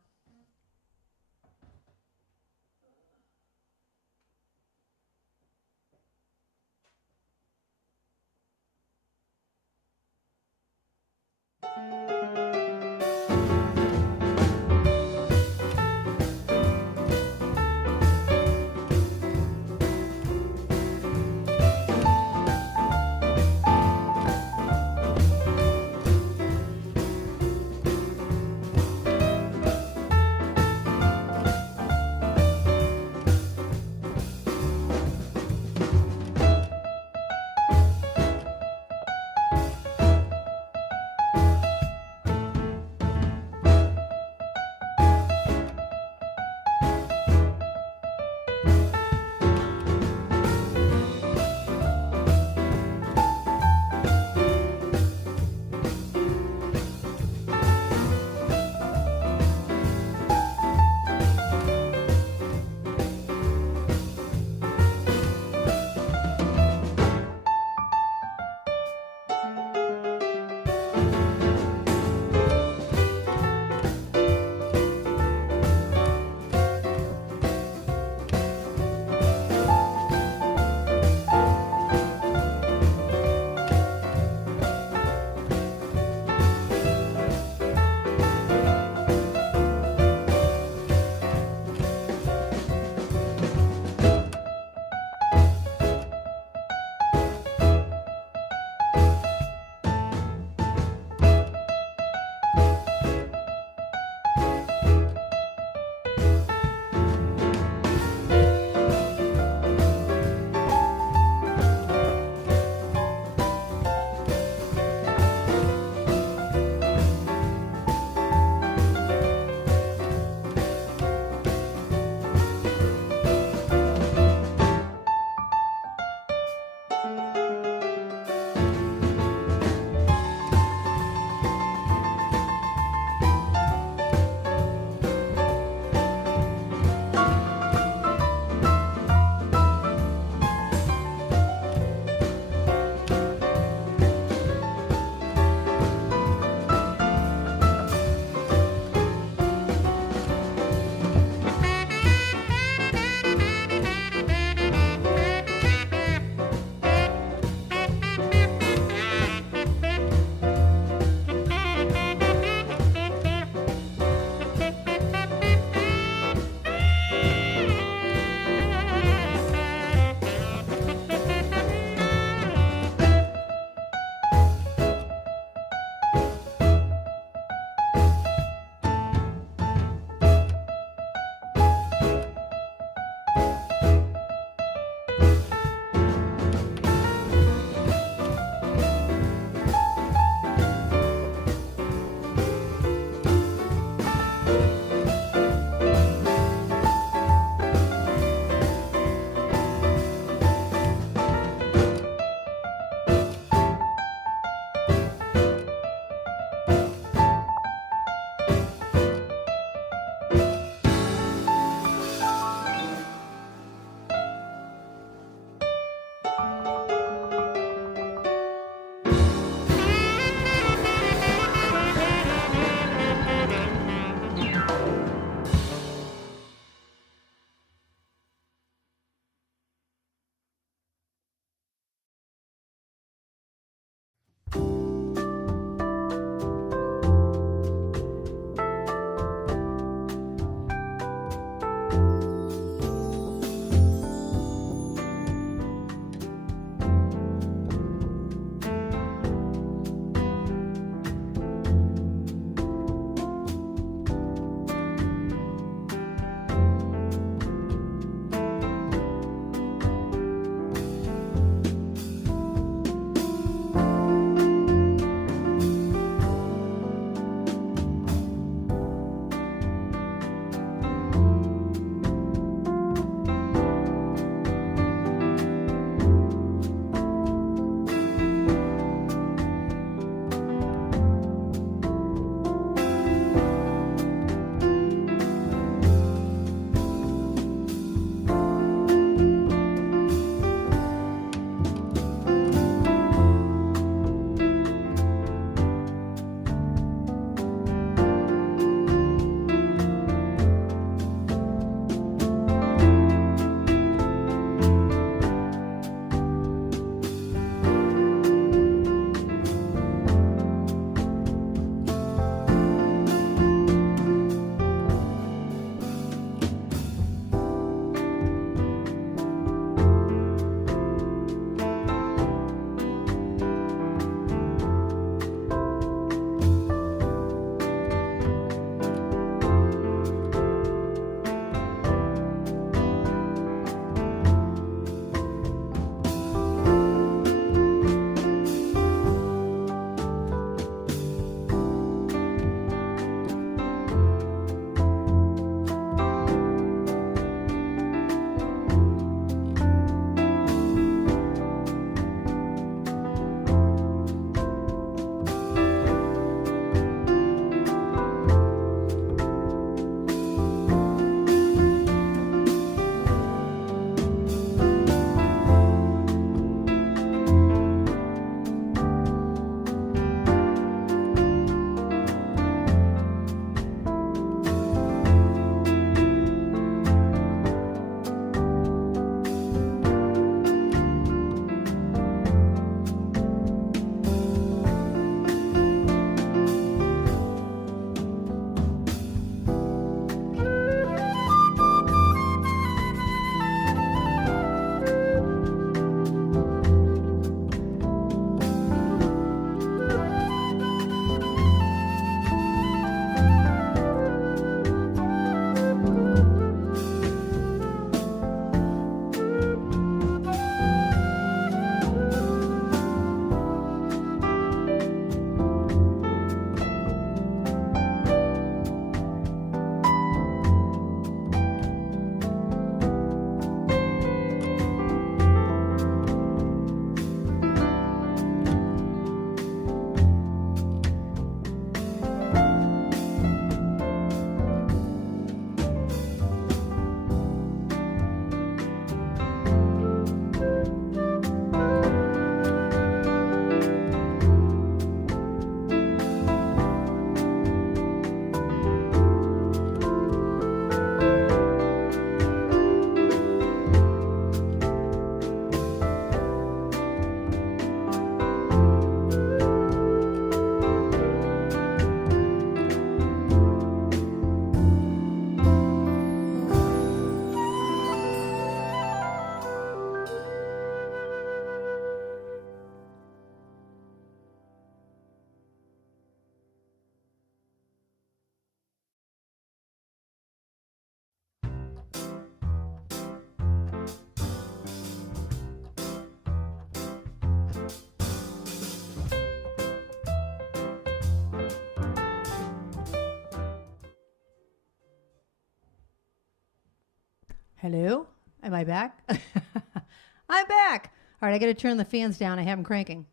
Hello? Am I back? I'm back. All right, I got to turn the fans down. I have them cranking.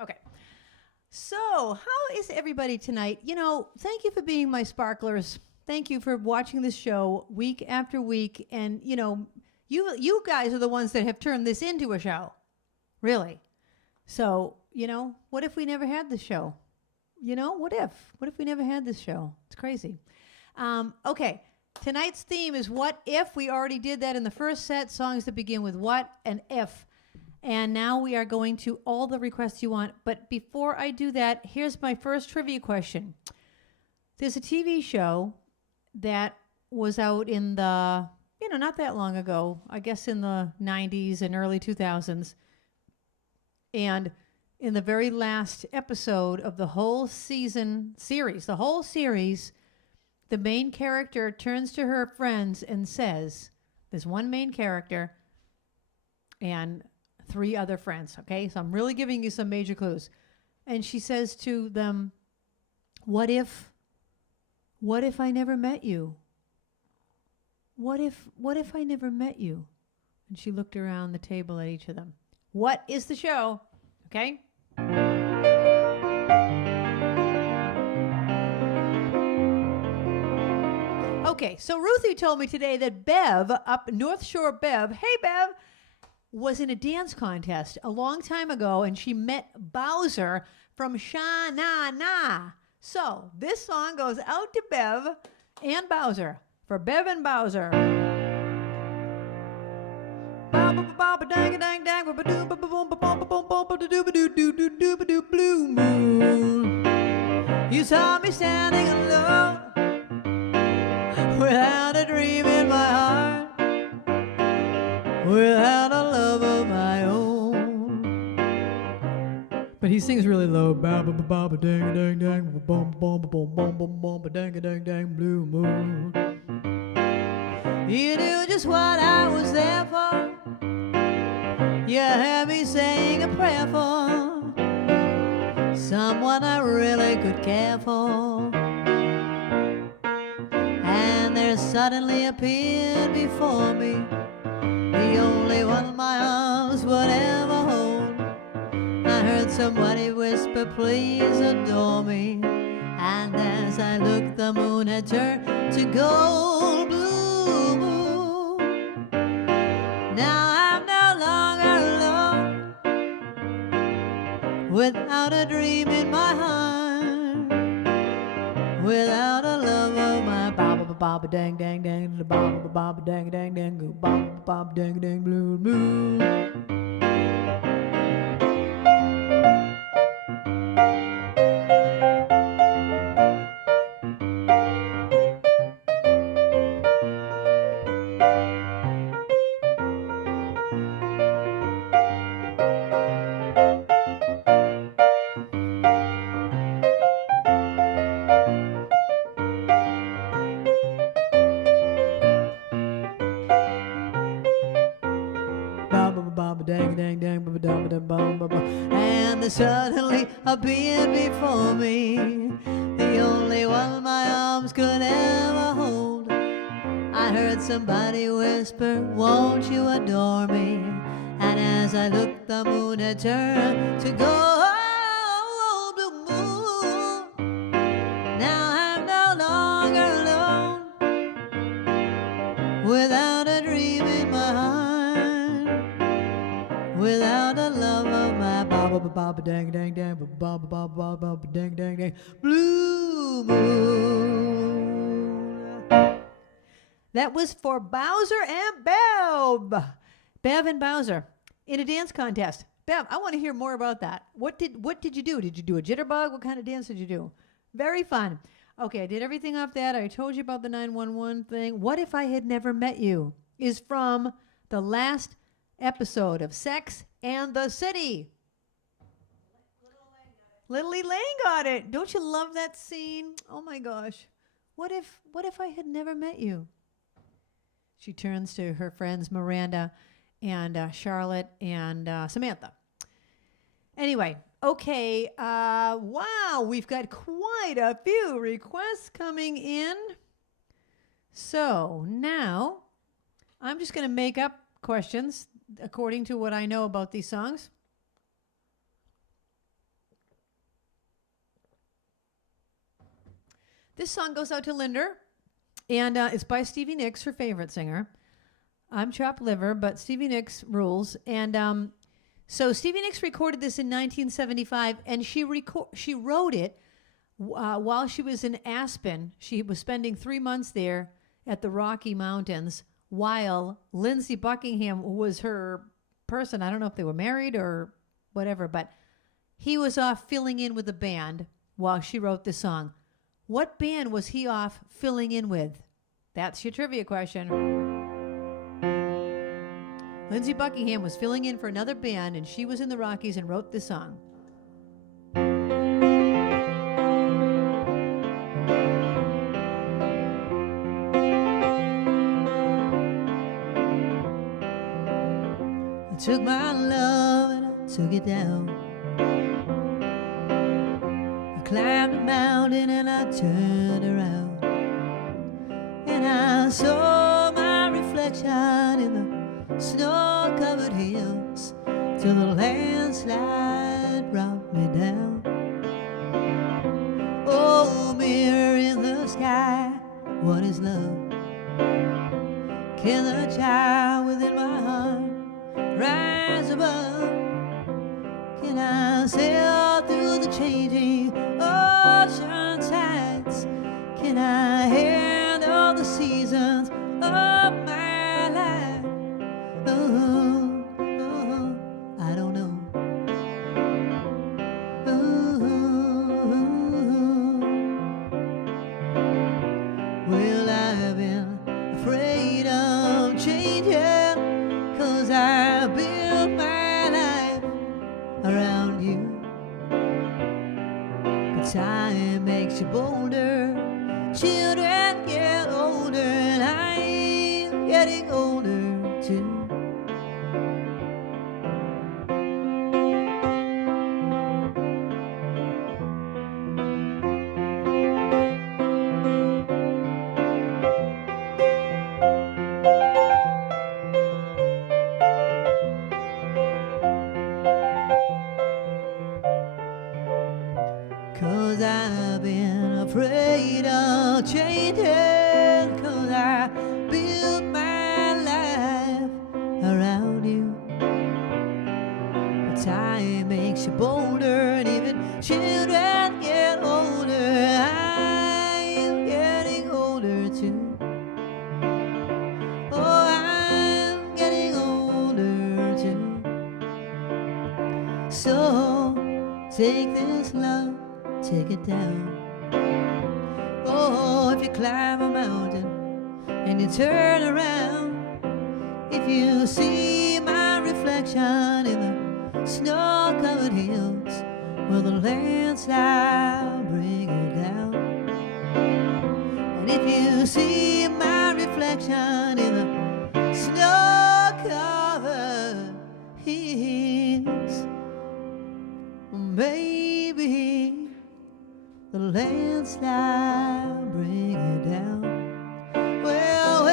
Okay. So, how is everybody tonight? You know, thank you for being my sparklers. Thank you for watching this show week after week. And, you know, you guys are the ones that have turned this into a show. Really. So, you know, what if we never had this show? You know, what if? What if we never had this show? It's crazy. Okay. Tonight's theme is what if. We already did that in the first set. Songs that begin with what and if. And now we are going to all the requests you want. But before I do that, here's my first trivia question. There's a TV show that was out in the, you know, not that long ago, I guess in the 90s and early 2000s. And in the very last episode of the whole series, the main character turns to her friends and says, there's one main character and 3 other friends, okay? So I'm really giving you some major clues. And she says to them, what if I never met you? What if I never met you? And she looked around the table at each of them. What is the show? Okay? Okay, so Ruthie told me today that Bev, up North Shore Bev, hey Bev, was in a dance contest a long time ago, and she met Bowser from Sha-Na-Na. So this song goes out to Bev and Bowser. For Bev and Bowser. You saw me standing alone without a dream in my heart, without a love of my own. But he sings really low. Blue moon. You knew just what I was there for. You had me saying a prayer for someone I really could care for. And there suddenly appeared before me the only one my arms would ever hold. I heard somebody whisper, please adore me. And as I looked, the moon had turned to gold. Blue moon. Now I'm no longer alone, without a dream in my heart, without a love of my ba dang dang dang, ba dang dang dang, ba dang dang blue moon. And there suddenly appeared before me the only one my arms could ever hold. I heard somebody whisper, won't you adore me? And as I looked, the moon had turned to gold. Blue moon. Now I'm no longer alone, without a dream in my heart, without a love of my ba dang dang dang, ba dang dang dang, blue moon. That was for Bowser and Bev. Bev and Bowser in a dance contest. Bev, I want to hear more about that. What did you do? Did you do a jitterbug? What kind of dance did you do? Very fun. Okay, I did everything off that. I told you about the 911 thing. What If I Had Never Met You is from the last episode of Sex and the City. Little Elaine got it. Don't you love that scene? Oh my gosh. What if I had never met you? She turns to her friends Miranda and Charlotte and Samantha. Anyway, okay. Wow, we've got quite a few requests coming in. So now I'm just going to make up questions according to what I know about these songs. This song goes out to Linder, and it's by Stevie Nicks, her favorite singer. I'm chopped liver, but Stevie Nicks rules. And so Stevie Nicks recorded this in 1975, and she wrote it while she was in Aspen. She was spending 3 months there at the Rocky Mountains while Lindsey Buckingham was her person. I don't know if they were married or whatever, but he was off filling in with the band while she wrote this song. What band was he off filling in with? That's your trivia question. Lindsey Buckingham was filling in for another band, and she was in the Rockies and wrote this song. I took my love and I took it down. I climbed a mountain and I turned around, and I saw my reflection in the snow-covered hills till the landslide brought me down. Oh, mirror in the sky, what is love? Can the child within my heart rise above? Can I sail through the changing ocean tides? Can I handle the seasons of my life? Oh, I don't know. Well, I've been afraid of changing, 'cause I built my life around you. But time makes you bolder, children get older, and I'm getting older too. 'Cause I've been afraid of changing, 'cause I built my life around you. But time makes you bolder, and even children get older. I'm getting older too. Oh, I'm getting older too. So take this love, take it down. Oh, if you climb a mountain and you turn around, if you see my reflection in the snow-covered hills, will the landslide bring it down? And if you see my reflection in the snow-covered hills, maybe the landslide bring it down. Well,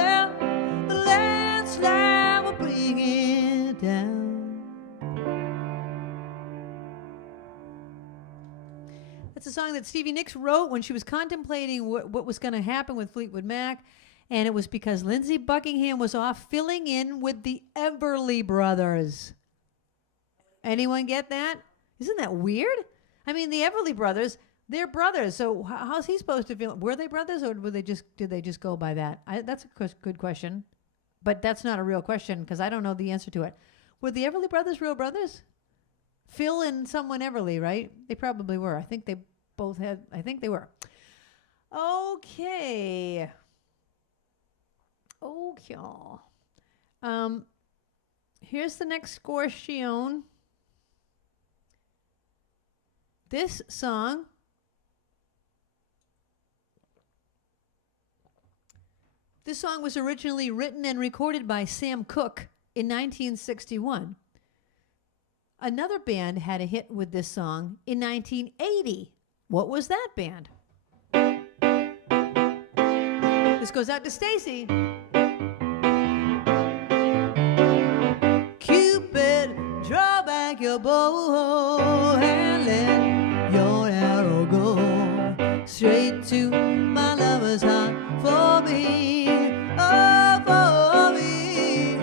the landslide will bring it down. That's a song that Stevie Nicks wrote when she was contemplating what was going to happen with Fleetwood Mac, and it was because Lindsey Buckingham was off filling in with the Everly Brothers. Anyone get that? Isn't that weird? I mean, the Everly Brothers, they're brothers, so how's he supposed to feel? Were they brothers, or did they just go by that? That's a good question, but that's not a real question because I don't know the answer to it. Were the Everly Brothers real brothers? Phil and someone Everly, right? They probably were. I think they both had. I think they were. Okay. Here's the next question. This song was originally written and recorded by Sam Cooke in 1961. Another band had a hit with this song in 1980. What was that band? This goes out to Stacy. Cupid, draw back your bow and let your arrow go straight to my lover's heart for me. Oh, for me.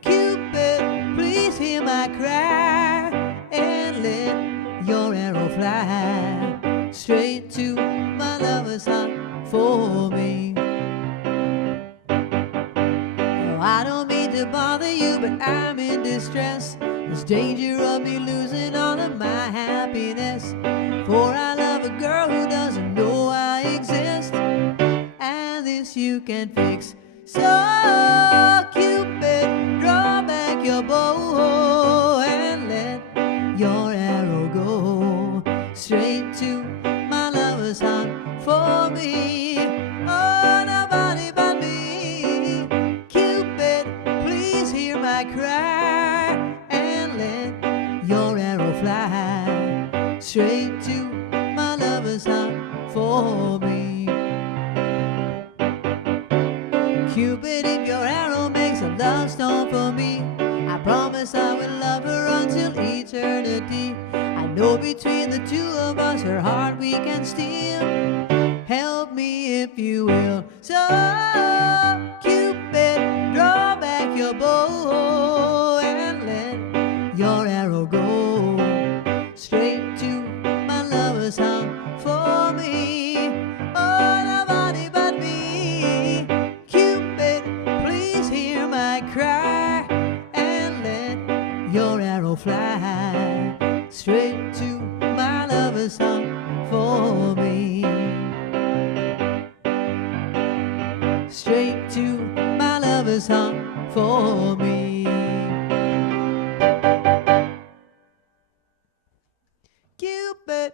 Cupid, please hear my cry and let your arrow fly straight to my lover's heart for me. Oh, I don't mean to bother you, but I'm in distress. There's danger of me losing all of my happiness, for I love a girl who doesn't know I exist, and this you can fix. So Cupid, draw back your bow and let your arrow go straight to my lover's heart for me. Oh, nobody but me. Cupid, please hear my cry and let your arrow fly straight to my lover's heart for me. Cupid, if your arrow makes a love stone for me, I promise I will love her until eternity. I know between the two of us her heart we can steal. Help me if you will. So Cupid, draw back your bow and let your arrow go straight to my lover's heart for me. Oh, nobody but me. Cupid, please hear my cry and let your arrow fly straight to my lover's heart for me. Straight to my lover's heart for me. Cupid.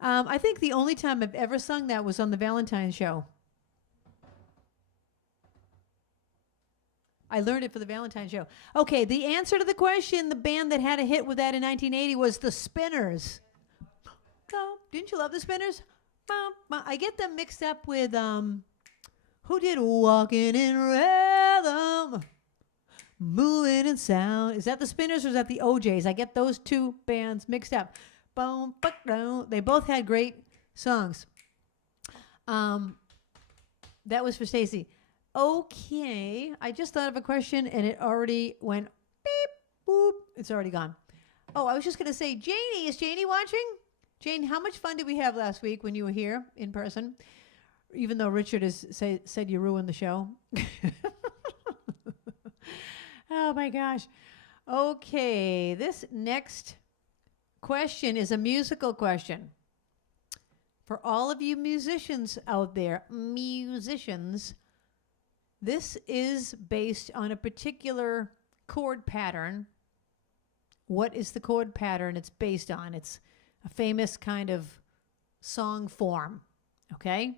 I think the only time I've ever sung that was on the Valentine's show. I learned it for the Valentine's show. Okay, the answer to the question, the band that had a hit with that in 1980 was the Spinners. Oh, didn't you love the Spinners? I get them mixed up with who did Walking in Rhythm, Moving in Sound. Is that the Spinners or is that the OJs? I get those two bands mixed up. Boom, they both had great songs. That was for Stacy. Okay, I just thought of a question and it already went beep, boop. It's already gone. Oh, I was just going to say, Janie, is Janie watching? Jane, how much fun did we have last week when you were here in person? Even though Richard has said you ruined the show. Oh, my gosh. Okay, this next question is a musical question. For all of you musicians out there, this is based on a particular chord pattern. What is the chord pattern it's based on? It's a famous kind of song form, okay?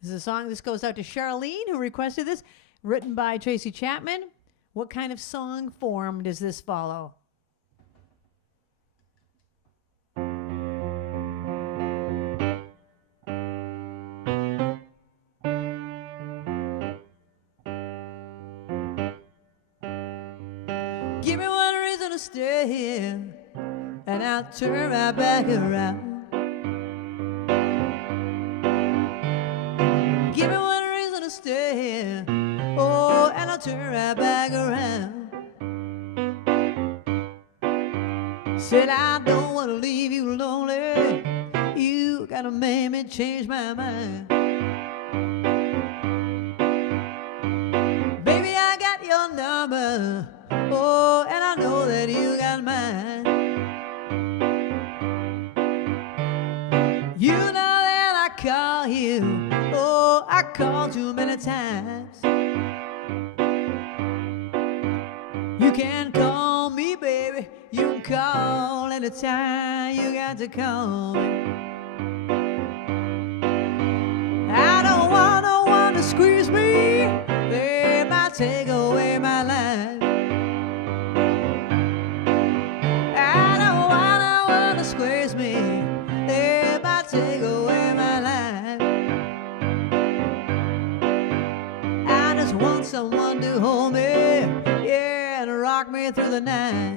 This is a song. This goes out to Charlene, who requested this, written by Tracy Chapman. What kind of song form does this follow? Give me one reason to stay here, and I'll turn right back around. Give me one reason to stay here, oh, and I'll turn right back around. Said I don't want to leave you lonely, you gotta make me change my mind. Baby, I got your number, oh, and I know that you got mine. You know that I call you, oh, I call too many times. You can call me, baby, you can call anytime, you got to call me. I don't want no one to squeeze me, they might take away my life. Squeeze me, they might take away my life. just want someone to hold me, yeah, and rock me through the night.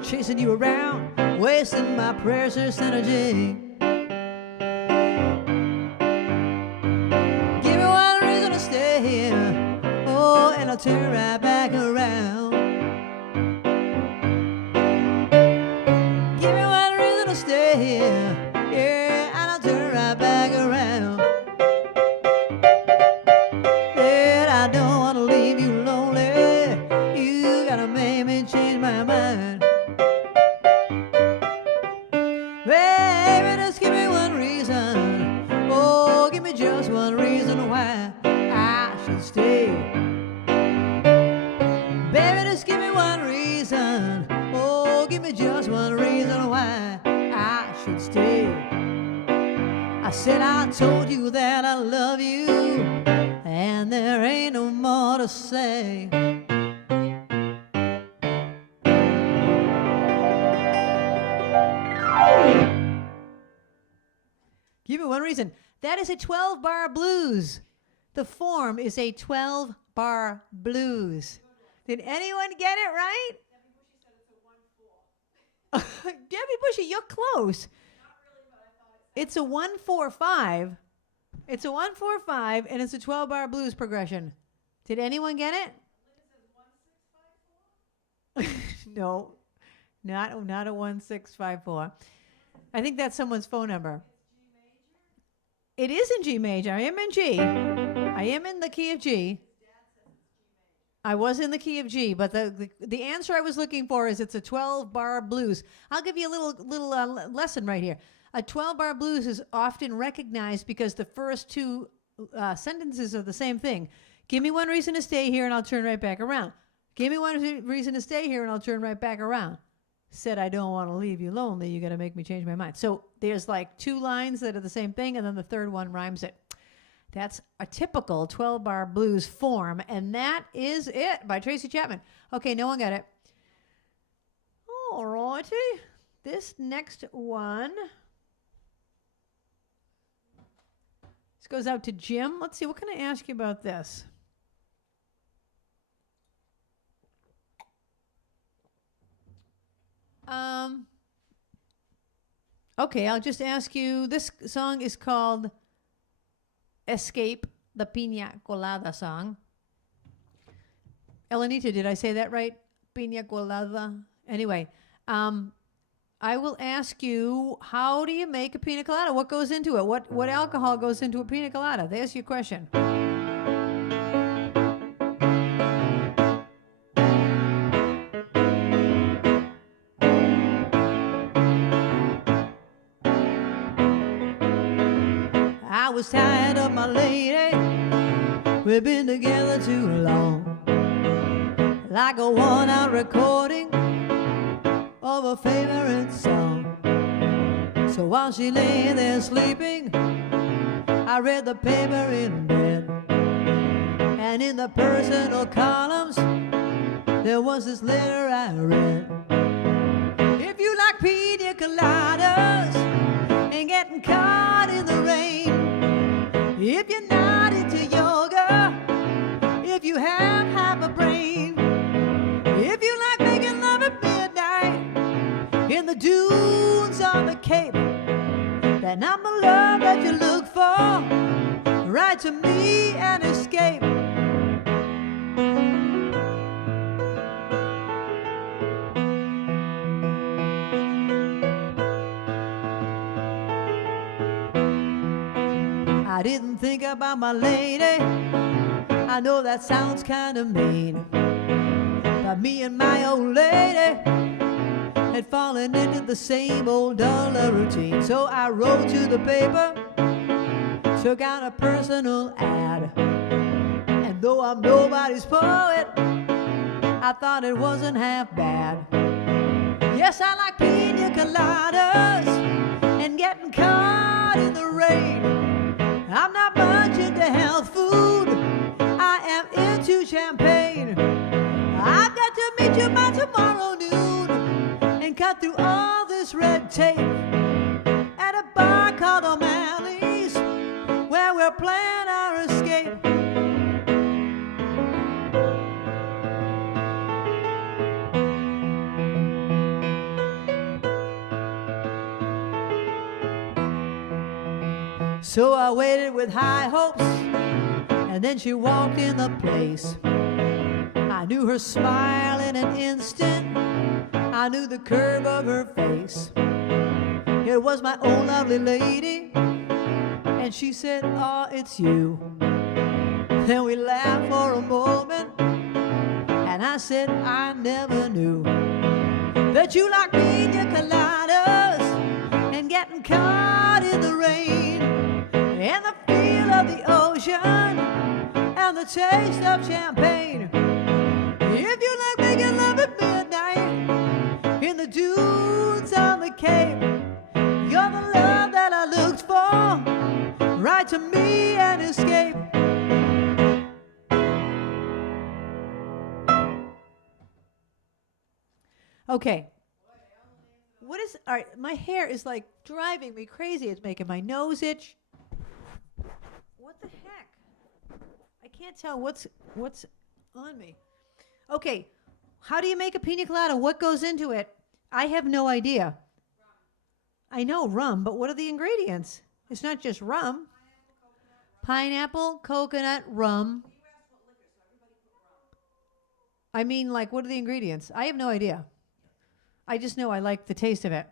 Chasing you around, wasting my precious energy. Give me one reason to stay here, oh, and I'll turn right back around. Give me one reason to stay here, yeah, and I'll turn right back around. Said I don't want to leave you lonely, you gotta make me change my mind. Baby, just give me one reason. Oh, give me just one reason why I should stay. Baby, just give me one reason. Oh, give me just one reason why I should stay. I said I told you that I love you, and there ain't no more to say. Give me one reason. That is a 12-bar blues. The form is a 12-bar blues. Did anyone get it right? Debbie Bushy, you're close. It's a 1-4-5. It's a 1-4-5, and it's a 12-bar blues progression. Did anyone get it? No, not a 1-6-5-4. I think that's someone's phone number. It is in G major. I am in G. I am in the key of G. I was in the key of G, but the answer I was looking for is it's a 12-bar blues. I'll give you a little lesson right here. A 12-bar blues is often recognized because the first two sentences are the same thing. Give me one reason to stay here, and I'll turn right back around. Give me one reason to stay here, and I'll turn right back around. Said I don't want to leave you lonely, you got to make me change my mind. So there's like two lines that are the same thing, and then the third one rhymes it. That's a typical 12-bar blues form, and that is it by Tracy Chapman. Okay, no one got it. All righty. This next one. This goes out to Jim. Let's see, what can I ask you about this? Okay, I'll just ask you, this song is called Escape, the Pina Colada song. Elenita, did I say that right? Pina Colada? Anyway, I will ask you, how do you make a pina colada? What goes into it? What alcohol goes into a pina colada? There's your question. I was tired of my lady, we've been together too long. Like a worn-out recording of a favorite song. So while she lay there sleeping, I read the paper in bed. And in the personal columns, there was this letter I read. If you like pina coladas and getting caught in the rain, if you're not into yoga, if you have half a brain, if you like making love at midnight in the dunes on the Cape, then I'm the love that you look for. Write to me and escape. I I didn't think about my lady. I know that sounds kind of mean, but me and my old lady had fallen into the same old dull routine. So I wrote to the paper, took out a personal ad, and though I'm nobody's poet, I thought it wasn't half bad. Yes, I like pina coladas and getting caught in the rain. I'm not much into health food, I am into champagne. I've got to meet you by tomorrow noon and cut through all this red tape at a bar called O'Malley's, where we'll plan our escape. So I waited with high hopes, and then she walked in the place. I knew her smile in an instant, I knew the curve of her face. It was my own lovely lady, and she said, "Oh, it's you." Then we laughed for a moment, and I said, "I never knew that you like pina coladas and getting caught in the rain, and the feel of the ocean and the taste of champagne. If you like making love at midnight in the dunes on the Cape, you're the love that I looked for. Write to me and escape." Okay. What is, all right, my hair is like driving me crazy. It's making my nose itch. What the heck? I can't tell what's on me. Okay, how do you make a pina colada? What goes into it? I have no idea. Rum. I know rum, but what are the ingredients? It's not just rum. Pineapple, coconut, rum. I mean, like, what are the ingredients? I have no idea. I just know I like the taste of it.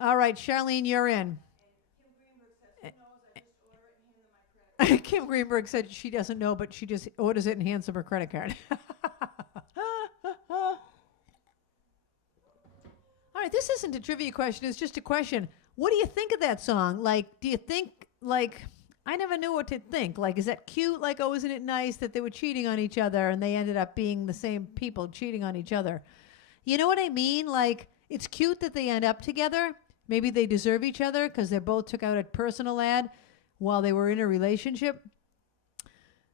All right, Charlene, you're in. Kim Greenberg said she doesn't know, but she just orders it and hands them her credit card. All right, this isn't a trivia question. It's just a question. What do you think of that song? Like, do you think, like, I never knew what to think. Like, is that cute? Like, oh, isn't it nice that they were cheating on each other and they ended up being the same people cheating on each other? You know what I mean? Like, it's cute that they end up together. Maybe they deserve each other because they both took out a personal ad while they were in a relationship.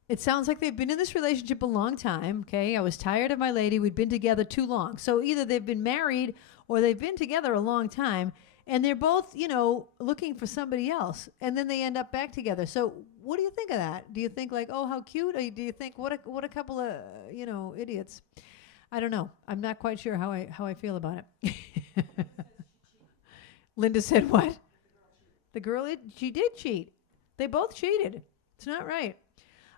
It sounds like they've been in this relationship a long time, okay? I was tired of my lady. We'd been together too long. So either they've been married or they've been together a long time, and they're both, you know, looking for somebody else, and then they end up back together. So what do you think of that? Do you think like, oh, how cute? Or do you think, what a couple of, you know, idiots? I don't know. I'm not quite sure how I feel about it. Linda said what? The girl, she did cheat. They both cheated. It's not right.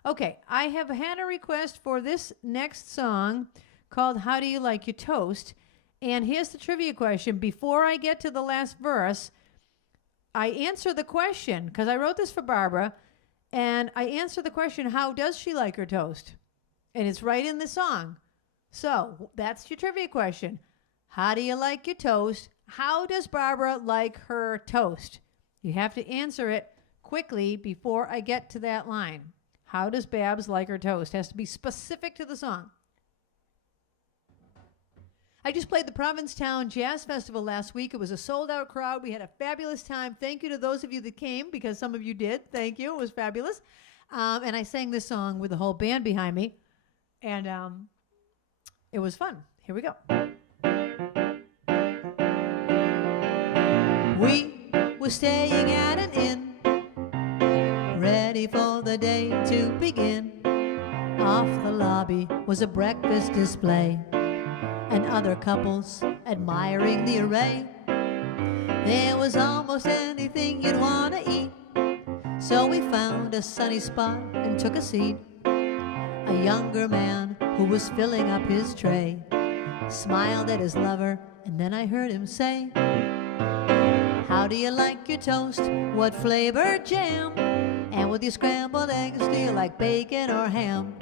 Okay, I have had a request for this next song called How Do You Like Your Toast? And here's the trivia question. Before I get to the last verse, I answer the question, because I wrote this for Barbara, and I answer the question, how does she like her toast? And it's right in the song. So that's your trivia question. How do you like your toast? How does Barbara like her toast? You have to answer it quickly before I get to that line. How does Babs like her toast? Has to be specific to the song. I just played the Provincetown Jazz Festival last week. It was a sold-out crowd. We had a fabulous time. Thank you to those of you that came, because some of you did. Thank you. It was fabulous. And I sang this song with the whole band behind me. And it was fun. Here we go. We were staying at an inn, ready for the day to begin. Off the lobby was a breakfast display, and other couples admiring the array. There was almost anything you'd want to eat, so we found a sunny spot and took a seat. A younger man who was filling up his tray smiled at his lover, and then I heard him say, How do you like your toast? What flavor jam? And with your scrambled eggs, do you like bacon or ham?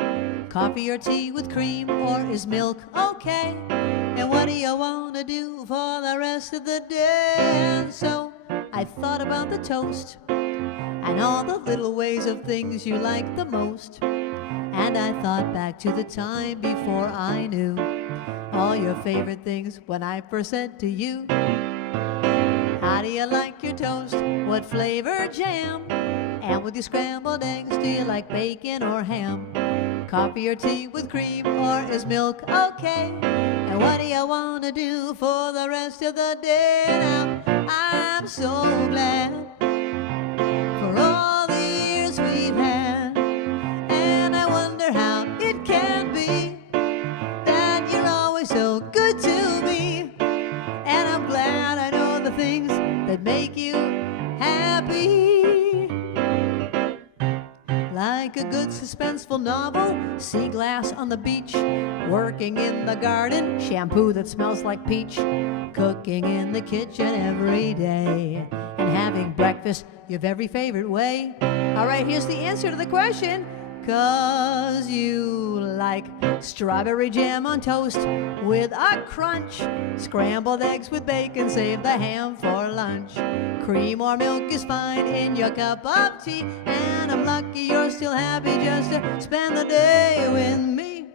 Coffee or tea with cream, or is milk okay? And what do you want to do for the rest of the day? And so I thought about the toast and all the little ways of things you like the most. And I thought back to the time before I knew all your favorite things when I first said to you, how do you like your toast? What flavor jam? And with your scrambled eggs, do you like bacon or ham? Coffee or tea with cream, or is milk okay? And what do you want to do for the rest of the day? Now, I'm so glad for all the years we've had, and I wonder how it can be that you're always so good to me. And I'm glad I know the things that make you happy. Like a good suspenseful novel, sea glass on the beach, working in the garden, shampoo that smells like peach, cooking in the kitchen every day, and having breakfast your very favorite way. All right, here's the answer to the question. 'Cause you like strawberry jam on toast with a crunch, scrambled eggs with bacon, save the ham for lunch. Cream or milk is fine in your cup of tea, and I'm lucky you're still happy just to spend the day with me.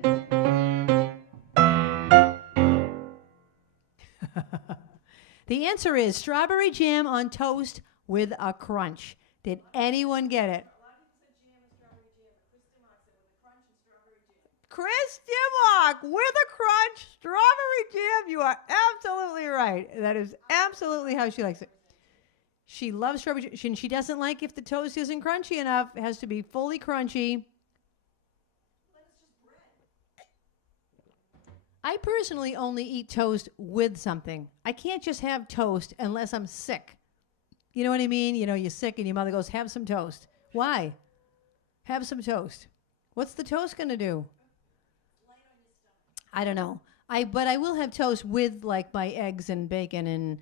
The answer is strawberry jam on toast with a crunch. Did anyone get it? Chris Dimmock with a crunch, strawberry jam. You are absolutely right. That is absolutely how she likes it. She loves strawberry jam. She doesn't like if the toast isn't crunchy enough. It has to be fully crunchy. I personally only eat toast with something. I can't just have toast unless I'm sick. You know what I mean? You know, you're sick and your mother goes, have some toast. Why? Have some toast. What's the toast going to do? I don't know. But I will have toast with like my eggs and bacon and,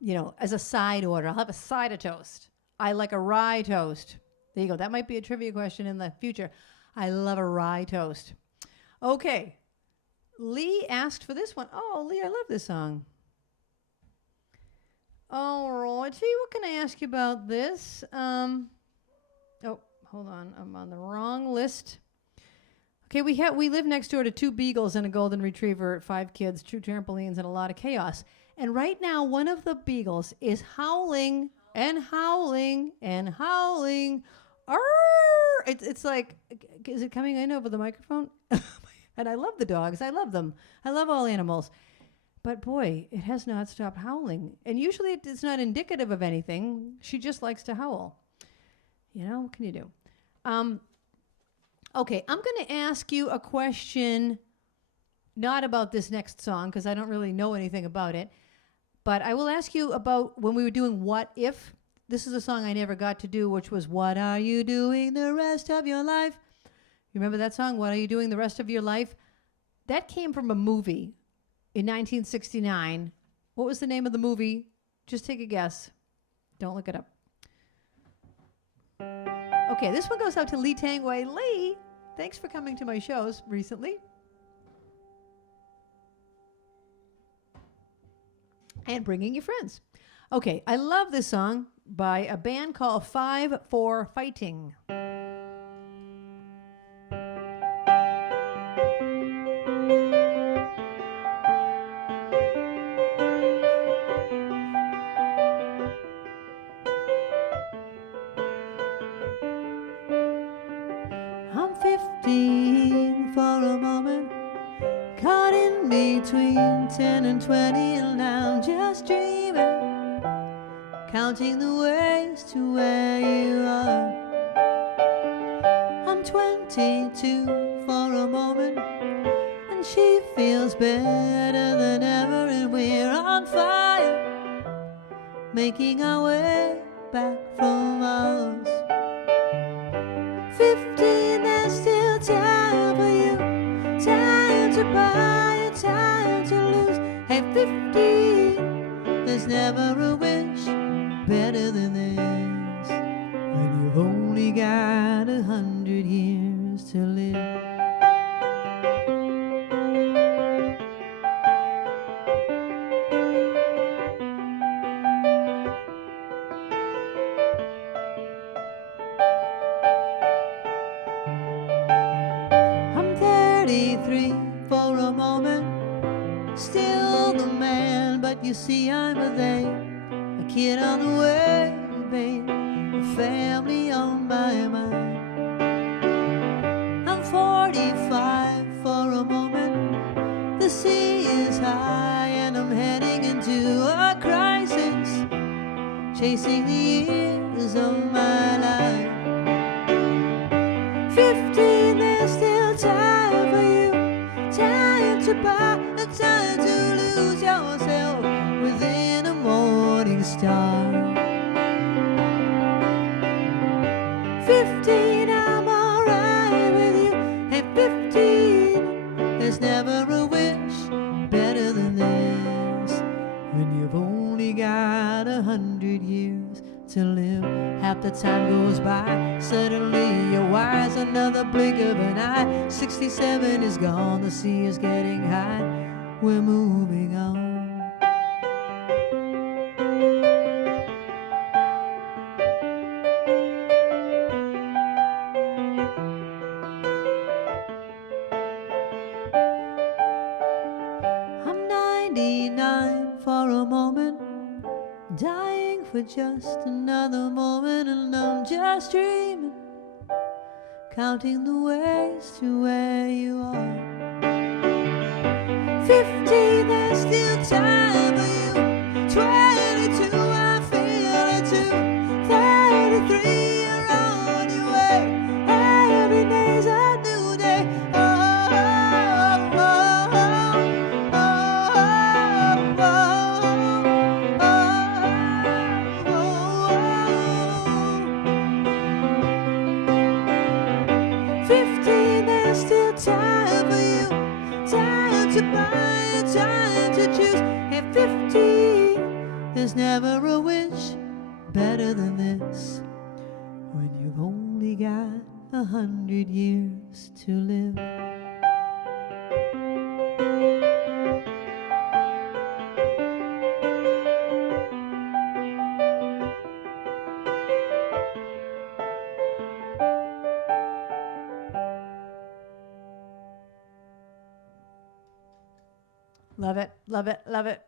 you know, as a side order. I'll have a side of toast. I like a rye toast. There you go. That might be a trivia question in the future. I love a rye toast. Okay. Lee asked for this one. Oh, Lee, I love this song. All right. What can I ask you about this? Oh, hold on. I'm on the wrong list. Okay, we live next door to 2 beagles and a golden retriever, 5 kids, 2 trampolines, and a lot of chaos. And right now, one of the beagles is howling and howling and howling. Arr! It's like, is it coming in over the microphone? And I love the dogs. I love them. I love all animals. But boy, it has not stopped howling. And usually it's not indicative of anything. She just likes to howl. You know, what can you do? Okay, I'm going to ask you a question, not about this next song, because I don't really know anything about it, but I will ask you about when we were doing What If. This is a song I never got to do, which was What Are You Doing the Rest of Your Life? You remember that song, What Are You Doing the Rest of Your Life? That came from a movie in 1969. What was the name of the movie? Just take a guess. Don't look it up. Okay, this one goes out to Lee Tangway. Lee, thanks for coming to my shows recently. And bringing your friends. Okay, I love this song by a band called 5 for Fighting. I'm 15 for a moment, caught in between 10 and 20, and I'm just dreaming, counting the ways to where you are. I'm 22 for a moment, and she feels better than ever, and we're on fire, making our way back from Mars. 15, there's still time for you, time to buy and time to lose. Hey, 15, there's never a wish better than this when you've only got 100 years to live. I'm 33 for a moment, still the man, but you see I'm a they, a kid on the way, babe, a family on my mind. I'm 45 for a moment, the sea is high and I'm heading into a crisis, chasing the years of my life. 15, there's still time for you, time to buy, a time to lose yourself within a morning star. 15, I'm alright with you, and 15, there's never a wish better than this when you've only got 100 years to live. Half the time goes by, suddenly you're wise, another blink of an eye, 67 is gone, the sea is getting high, we're moving on. I'm 99 for a moment, dying for just another moment, and I'm just dreaming, counting the ways to where you are. 15, there's still time for you, 22, I feel it too, 33, you're on your way, every day's a new day. Oh, oh, oh, oh, oh, oh, oh, oh. 15, there's still time for you, time to buy, time to choose. At 15, there's never a wish better than this when you've only got 100 years to live. Love it, love it, love it.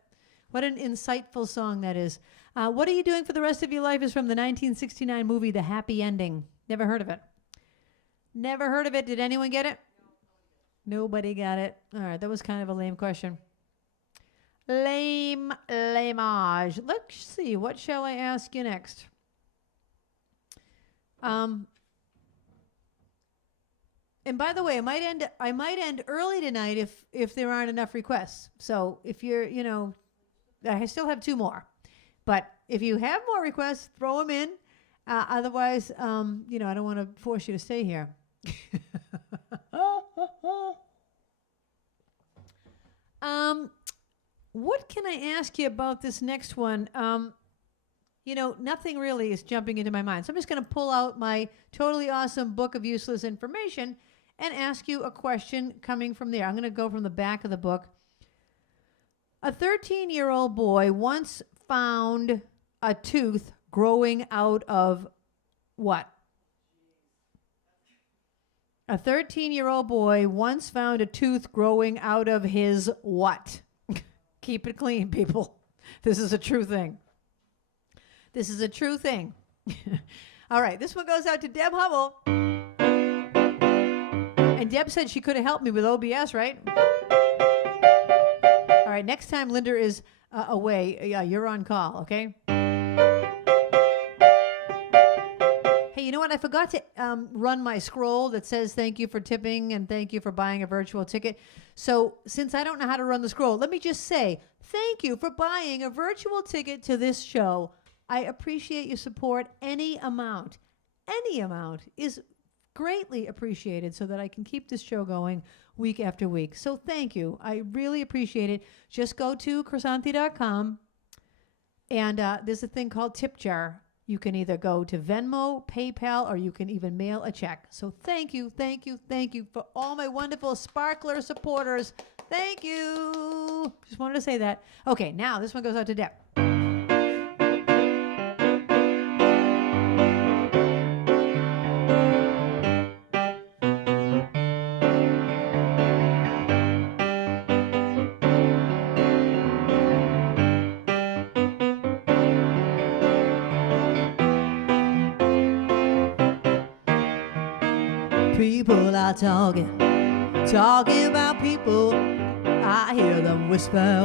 What an insightful song that is. What Are You Doing for the Rest of Your Life is from the 1969 movie The Happy Ending. Never heard of it. Never heard of it. Did anyone get it? Nobody got it. All right, that was kind of a lame question. Lamage. Let's see. What shall I ask you next? And by the way, I might end early tonight if there aren't enough requests. So if you're, I still have 2 more. But if you have more requests, throw them in. Otherwise, I don't want to force you to stay here. What can I ask you about this next one? Nothing really is jumping into my mind. So I'm just going to pull out my totally awesome book of useless information and ask you a question coming from there. I'm going to go from the back of the book. A 13-year-old boy once found a tooth growing out of what? A 13-year-old boy once found a tooth growing out of his what? Keep it clean, people. This is a true thing. This is a true thing. All right, this one goes out to Deb Hubble. And Deb said she could have helped me with OBS, right? All right, next time Linda is away, you're on call, okay? Hey, you know what? I forgot to run my scroll that says thank you for tipping and thank you for buying a virtual ticket. So since I don't know how to run the scroll, let me just say thank you for buying a virtual ticket to this show. I appreciate your support. Any amount is greatly appreciated so that I can keep this show going week after week. So thank you. I really appreciate it. Just go to Krisanthi.com, And there's a thing called tip jar. You can either go to Venmo, PayPal, or you can even mail a check. So thank you for all my wonderful Sparkler supporters. Thank you. Just wanted to say that. Okay, now this one goes out to Deb. People are talking about people. I hear them whisper,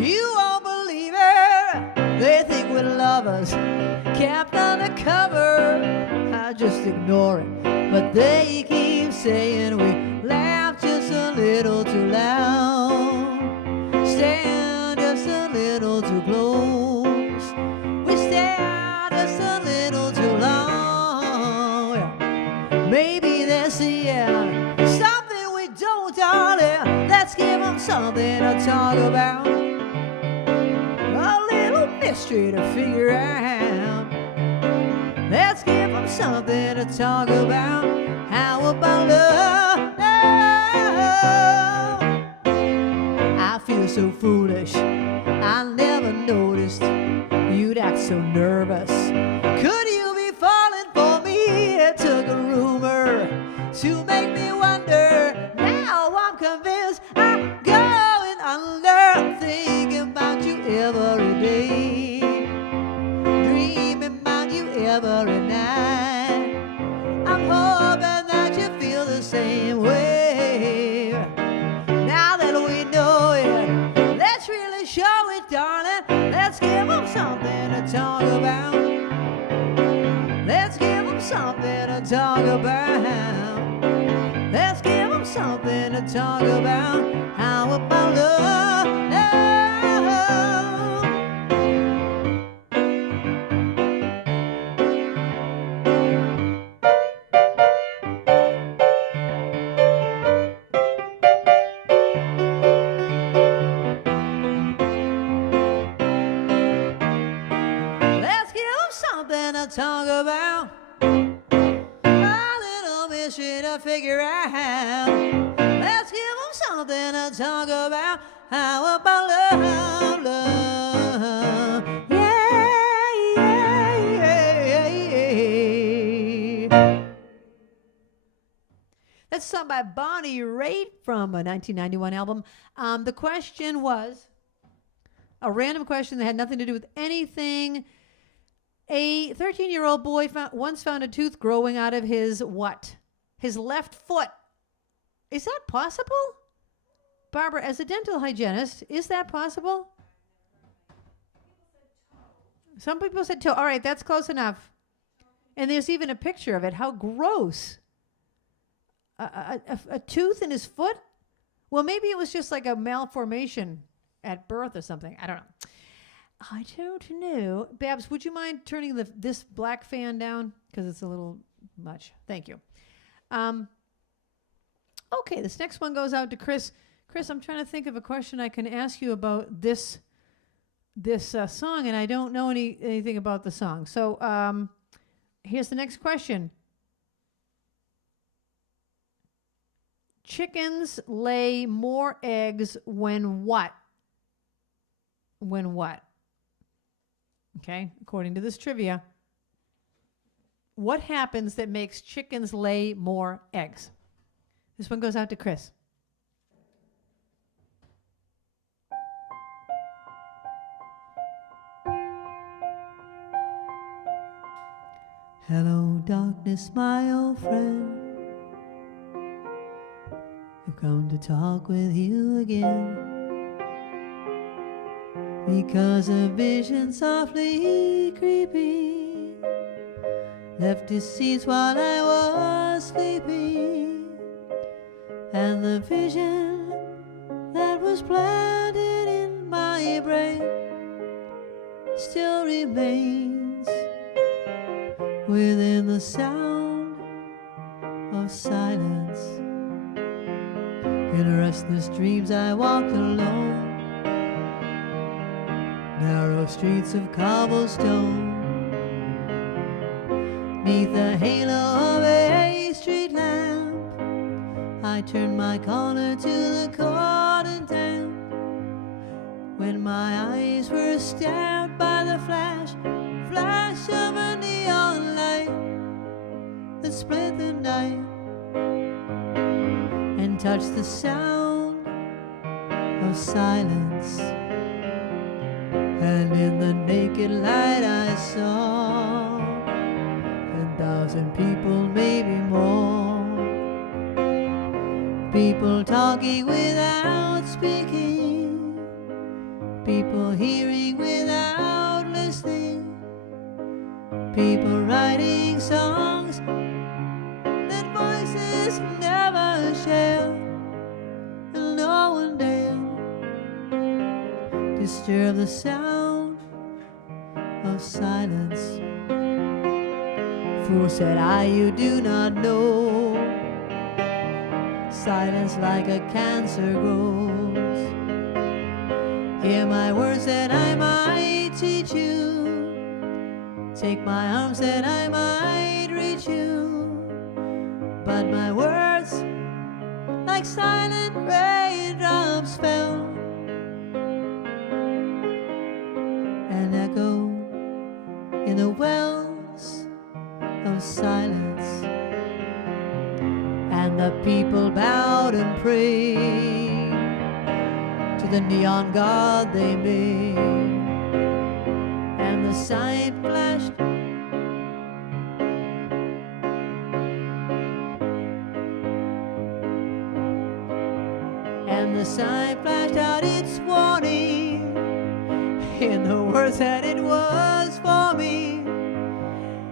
you won't believe it. They think we're lovers, kept undercover. I just ignore it, but they keep saying we laugh just a little too loud, stand just a little too close, we stare just a little too long. Maybe they're seeing something we don't, darling. Let's give them something to talk about, a little mystery to figure out. Let's give them something to talk about. How about love? I feel so foolish, I never noticed you'd act so nervous. Could you be falling for me? It took a rumor to make me wonder. Now I'm convinced I'm going under, thinking about you every day, dreaming about you every night. I'm hoping that you feel the same way. Now that we know it, let's really show it, darling. Let's give them something to talk about. Let's give them something to talk about. Let's give them something to talk about. How about love? Let's give them something to talk about. A little mystery to figure out. Let's give them something to talk about. How about love, love? Yeah, yeah, yeah, yeah. That's sung by Bonnie Raitt from a 1991 album. The question was a random question that had nothing to do with anything. A 13-year-old boy once found a tooth growing out of his what? His left foot. Is that possible? Barbara, as a dental hygienist, is that possible? Some people said toe. All right, that's close enough. And there's even a picture of it. How gross. A tooth in his foot? Well, maybe it was just like a malformation at birth or something. I don't know. I don't know. Babs, would you mind turning this black fan down? Because it's a little much. Thank you. Okay, this next one goes out to Chris. Chris, I'm trying to think of a question I can ask you about this song, and I don't know anything about the song. So here's the next question. Chickens lay more eggs when what? When what? Okay, according to this trivia. What happens that makes chickens lay more eggs? This one goes out to Chris. Hello, darkness, my old friend. I've come to talk with you again, because a vision softly creeping left its seeds while I was sleeping, and the vision that was planted in my brain still remains within the sound of silence. In restless dreams I walked alone, narrow streets of cobblestone. Neath the halo of a street lamp, I turned my collar to the cold and damp. When my eyes were stabbed by the flash of a neon light that split the night and touched the sound of silence. And in the naked light I saw 10,000 people, maybe more. People talking without speaking, people hearing without listening, people writing songs that voices never share, and no one dare disturb the sound of silence. Fool, said I, you do not know silence like a cancer grows. Hear my words that I might teach you, take my arms that I might reach you, but my words like silent raindrops fell and echo in the wells of silence. And the people bowed and prayed to the neon god they made, and the sign flashed and the sign flashed out its warning in the words that it was for me.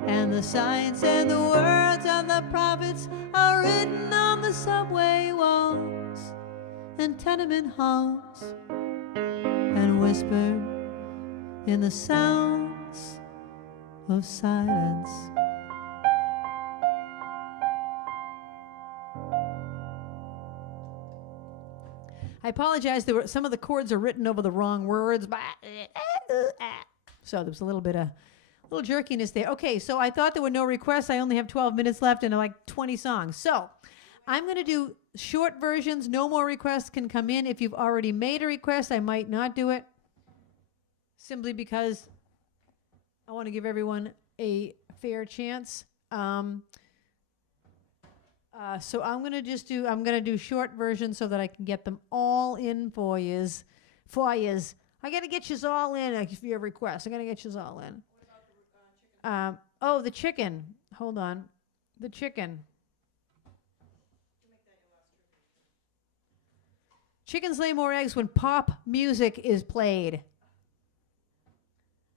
And the signs and the words of the prophets are written on the subway walls and tenement halls, and whispered in the sounds of silence. I apologize. There were some of the chords are written over the wrong words, so there was a little jerkiness there. Okay, so I thought there were no requests. I only have 12 minutes left and like 20 songs. So I'm going to do short versions. No more requests can come in. If you've already made a request, I might not do it, simply because I want to give everyone a fair chance. So I'm going to do short versions so that I can get them all in for yous. I got to get yous all in if you have requests. I got to get yous all in. The chicken. Hold on. The chicken. Chickens lay more eggs when pop music is played.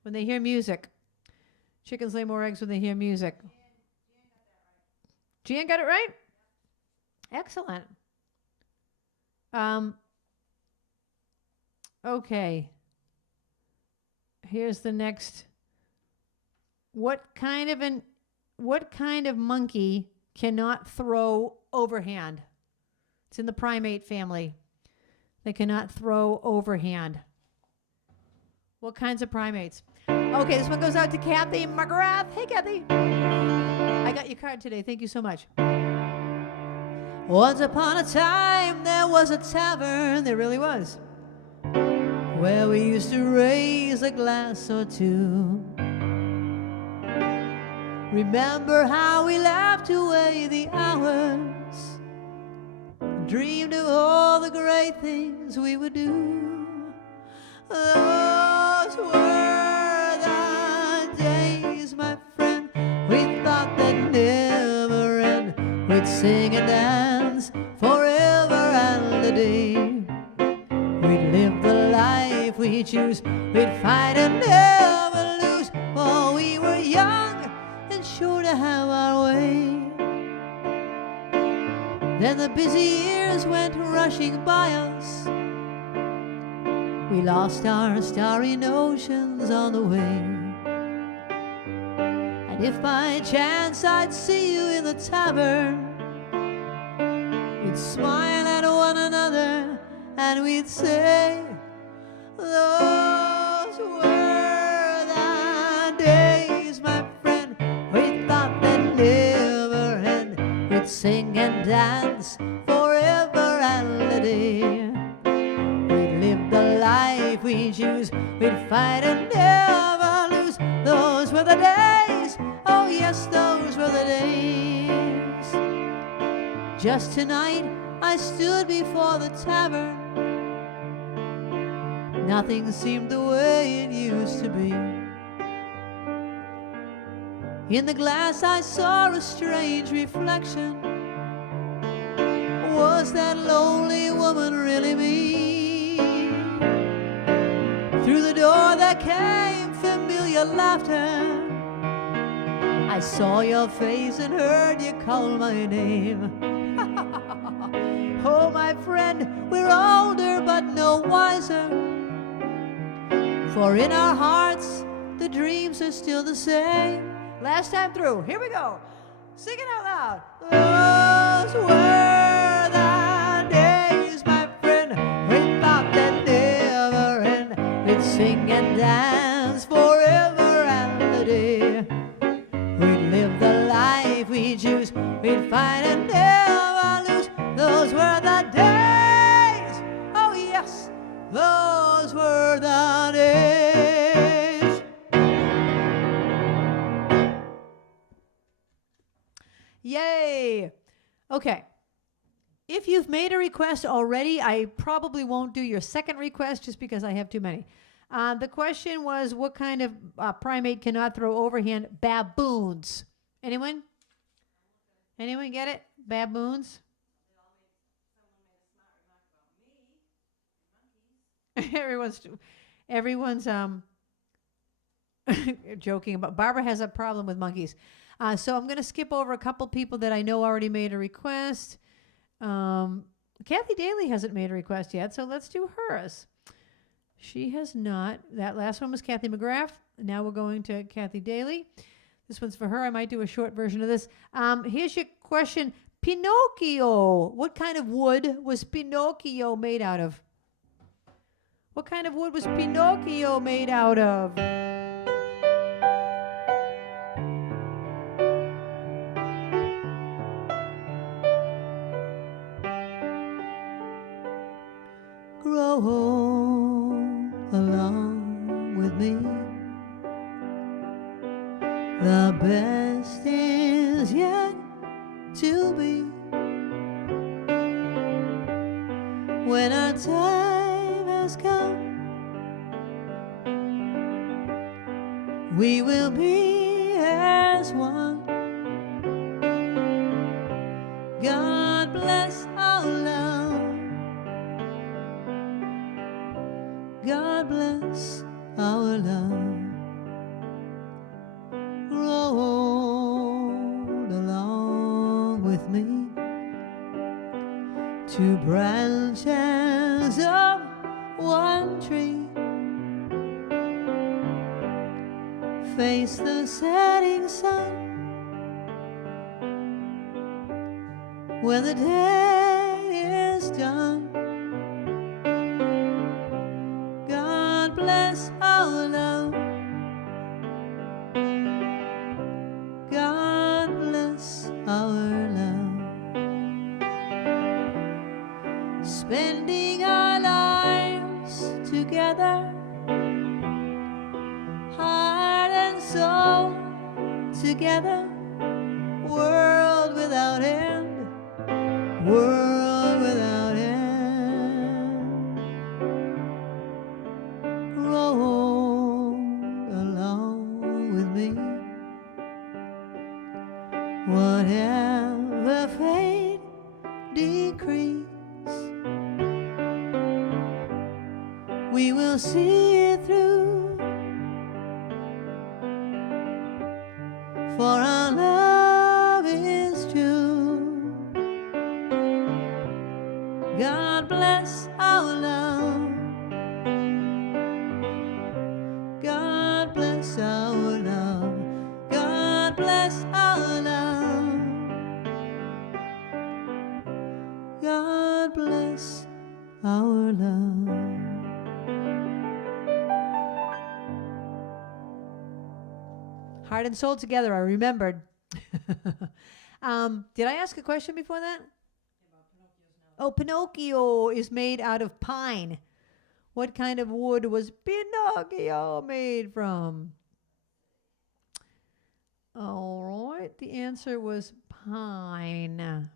When they hear music. Chickens lay more eggs when they hear music. Jan got it right? Excellent. Okay. Here's the next. What kind of monkey cannot throw overhand? It's in the primate family. They cannot throw overhand. What kinds of primates? Okay, this one goes out to Kathy McGrath. Hey, Kathy. I got your card today. Thank you so much. Once upon a time, there was a tavern, there really was, where we used to raise a glass or two. Remember how we laughed away the hours, dreamed of all the great things we would do. Those were the days, my friend, we thought they'd never end. We'd sing and dance forever and a day. We'd live the life we choose, we'd fight and never lose, for we were young and sure to have our way. Then the busy years went rushing by us, we lost our starry notions on the way. And if by chance I'd see you in the tavern, we'd smile at one another and we'd say those words. and dance forever and a day. We'd live the life we choose, we'd fight and never lose. Those were the days, oh yes, those were the days. Just tonight I stood before the tavern. Nothing seemed the way it used to be. In the glass I saw a strange reflection. Was that lonely woman really me? Through the door there came familiar laughter. I saw your face and heard you call my name. Oh, my friend, we're older but no wiser. For in our hearts, the dreams are still the same. Last time through, here we go. Sing it out loud. Those were the days, my friend. We thought they'd never end. We'd sing and dance forever and a day. We'd live the life we choose. We'd fight and never lose. Those were the days. Oh yes, those were the days. Yay! Okay. If you've made a request already, I probably won't do your second request just because I have too many. The question was, what kind of primate cannot throw overhand? Baboons. Anyone? Anyone get it? Baboons? everyone's joking about. Barbara has a problem with monkeys. So I'm going to skip over a couple people that I know already made a request. Kathy Daly hasn't made a request yet, so let's do hers. She has not. That last one was Kathy McGrath. Now we're going to Kathy Daly. This one's for her. I might do a short version of this. Here's your question. Pinocchio. What kind of wood was Pinocchio made out of? What kind of wood was Pinocchio made out of? Grow along with me. The best is yet to be. When our time has come, we will be as one. God bless our love. God bless our love. Grow along with me. Two branches of one tree face the setting sun. When the day is done, God bless our love. God bless our love. Spending our lives together, heart and soul together, world without end, world without end. Roll along with me. Whatever fate decrees, we will see it through, for our love is true. God bless our love. God bless our love. God bless our love. God bless our love. Heart and soul together, I remembered. Did I ask a question before that? Oh, Pinocchio is made out of pine. What kind of wood was Pinocchio made from? All right, the answer was pine.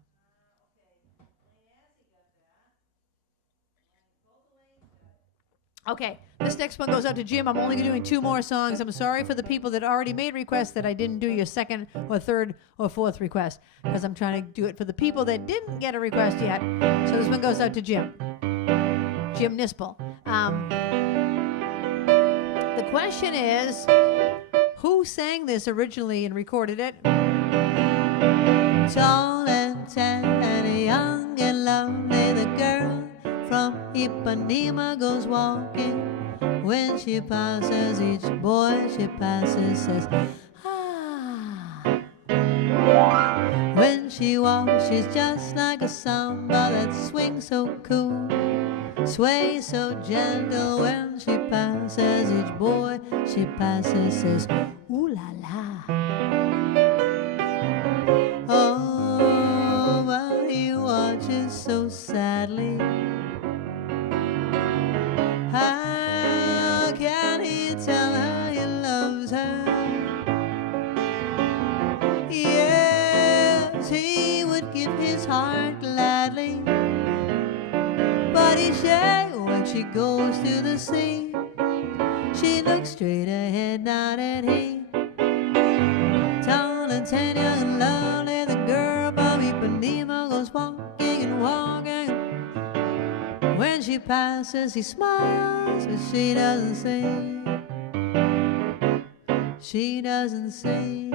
Okay, this next one goes out to Jim. I'm only doing 2 more songs. I'm sorry for the people that already made requests that I didn't do your second or third or fourth request, because I'm trying to do it for the people that didn't get a request yet. So this one goes out to Jim. Jim Nispel. The question is, who sang this originally and recorded it? Tall and tan and young and lovely, the girl from Ipanema goes walking. When she passes each boy she passes says, ah. When she walks she's just like a samba that swings so cool, sways so gentle. When she passes each boy she passes says, ooh la la. Oh, but he watches so sadly. How can he tell her he loves her? Yes, he would give his heart gladly, but each day when she goes to the sea, she looks straight ahead, not at him. Tall and tan, young and lovely, the girl from Ipanema goes walking and walking. When she passes, he smiles, but she doesn't say. She doesn't say.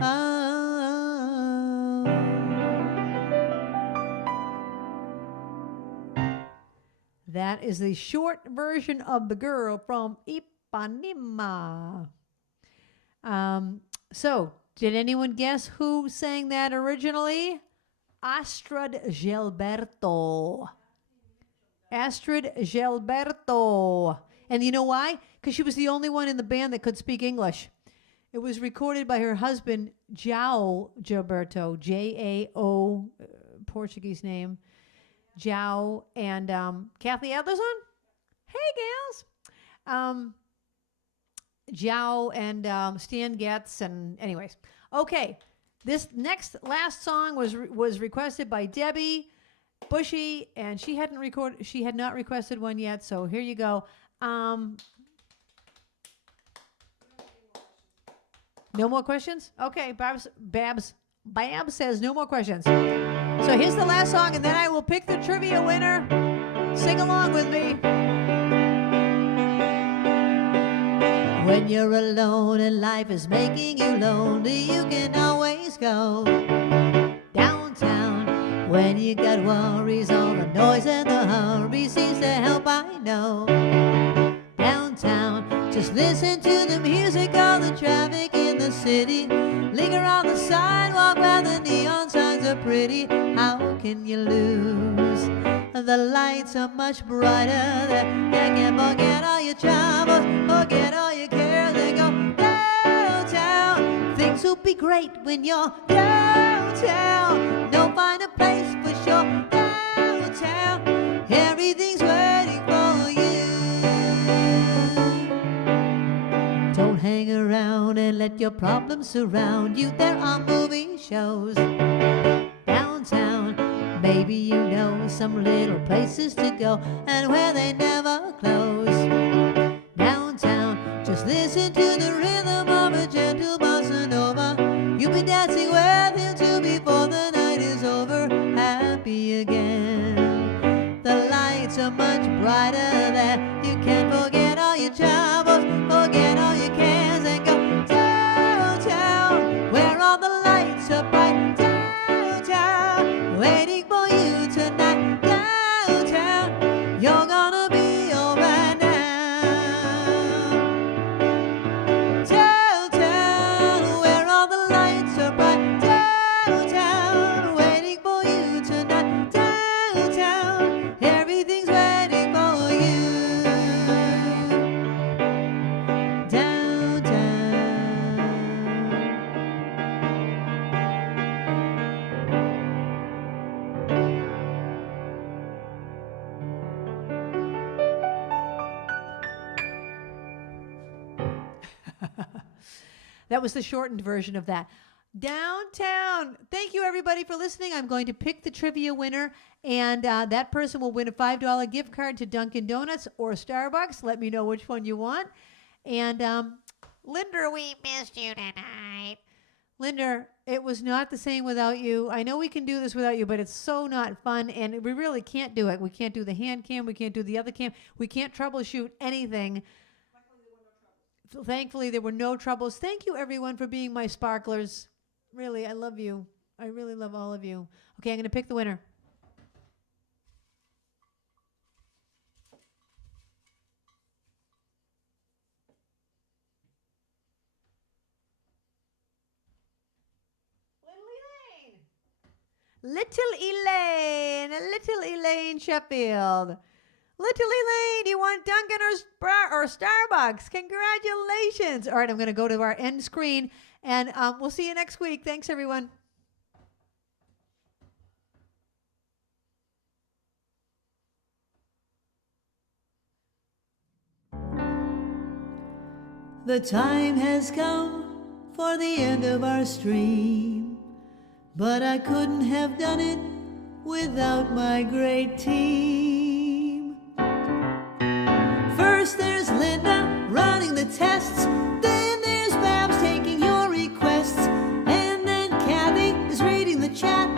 Oh. That is the short version of The Girl from Ipanema. So, did anyone guess who sang that originally? Astrid Gilberto. Astrid Gilberto. And you know why? Because she was the only one in the band that could speak English. It was recorded by her husband, João Gilberto, J-A-O, Portuguese name, João, and Kathy Adlerson. Hey, gals. João and Stan Getz, and anyways. Okay. This last song was requested by Debbie Bushy, and she had not requested one yet, so here you go. No more questions? Okay, Babs says no more questions. So here's the last song, and then I will pick the trivia winner. Sing along with me. When you're alone and life is making you lonely, you can always go downtown. When you got worries, all the noise and the hurry seems to help, I know. Downtown, just listen to the music, all the traffic in the city. Linger on the sidewalk where the neon signs are pretty. How can you lose? The lights are much brighter there. You can forget all your troubles, forget all your cares, and go downtown. Things will be great when you're downtown. No finer place for sure. Downtown, everything's waiting for you. Don't hang around and let your problems surround you. There are movie shows downtown. Maybe you know some little places to go and where they never close. Downtown, just listen to the rhythm of a gentle bossa nova. You'll be dancing with him too before the night is over. Happy again. The lights are much brighter there. You can't forget all your troubles, forget all your cares, and go downtown where all the lights are bright. Downtown, waiting for you tonight. Downtown, you're gonna be alright now. Downtown, where all the lights are bright. Downtown, waiting for you tonight. Downtown, everything's waiting for you. Downtown. That was the shortened version of that. Downtown. Thank you, everybody, for listening. I'm going to pick the trivia winner, and that person will win a $5 gift card to Dunkin' Donuts or Starbucks. Let me know which one you want. And Linda, we missed you tonight. Linda, it was not the same without you. I know we can do this without you, but it's so not fun, and we really can't do it. We can't do the hand cam. We can't do the other cam. We can't troubleshoot anything. Thankfully, there were no troubles. Thank you, everyone, for being my sparklers. Really, I love you. I really love all of you. Okay, I'm going to pick the winner. Little Elaine Sheffield. Little Elaine, you want Dunkin' or Starbucks? Congratulations. All right, I'm going to go to our end screen, and we'll see you next week. Thanks, everyone. The time has come for the end of our stream, but I couldn't have done it without my great team. First there's Linda running the tests, then there's Babs taking your requests, and then Kathy is reading the chat.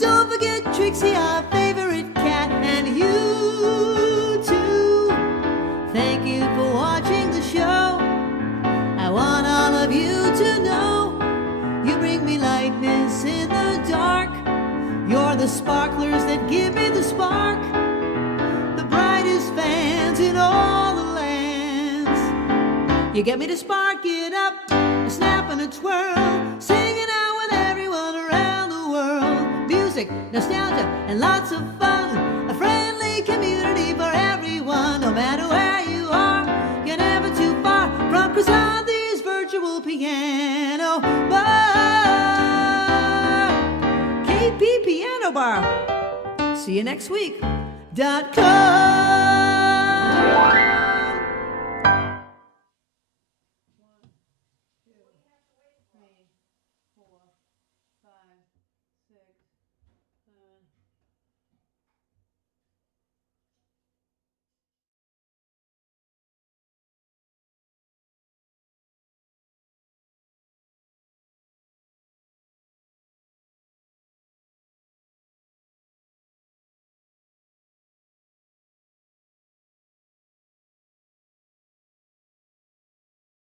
Don't forget Trixie, our favorite cat, and you too. Thank you for watching the show. I want all of you to know you bring me lightness in the dark. You're the sparklers that give me the spark, the brightest fans in all the lands. You get me to spark it up, a snap and a twirl, singing out with everyone around the world. Music, nostalgia, and lots of fun, a friendly community for everyone. No matter where you are, you're never too far from Krisanthi's virtual piano bar. KP Piano Bar. See you next week. .com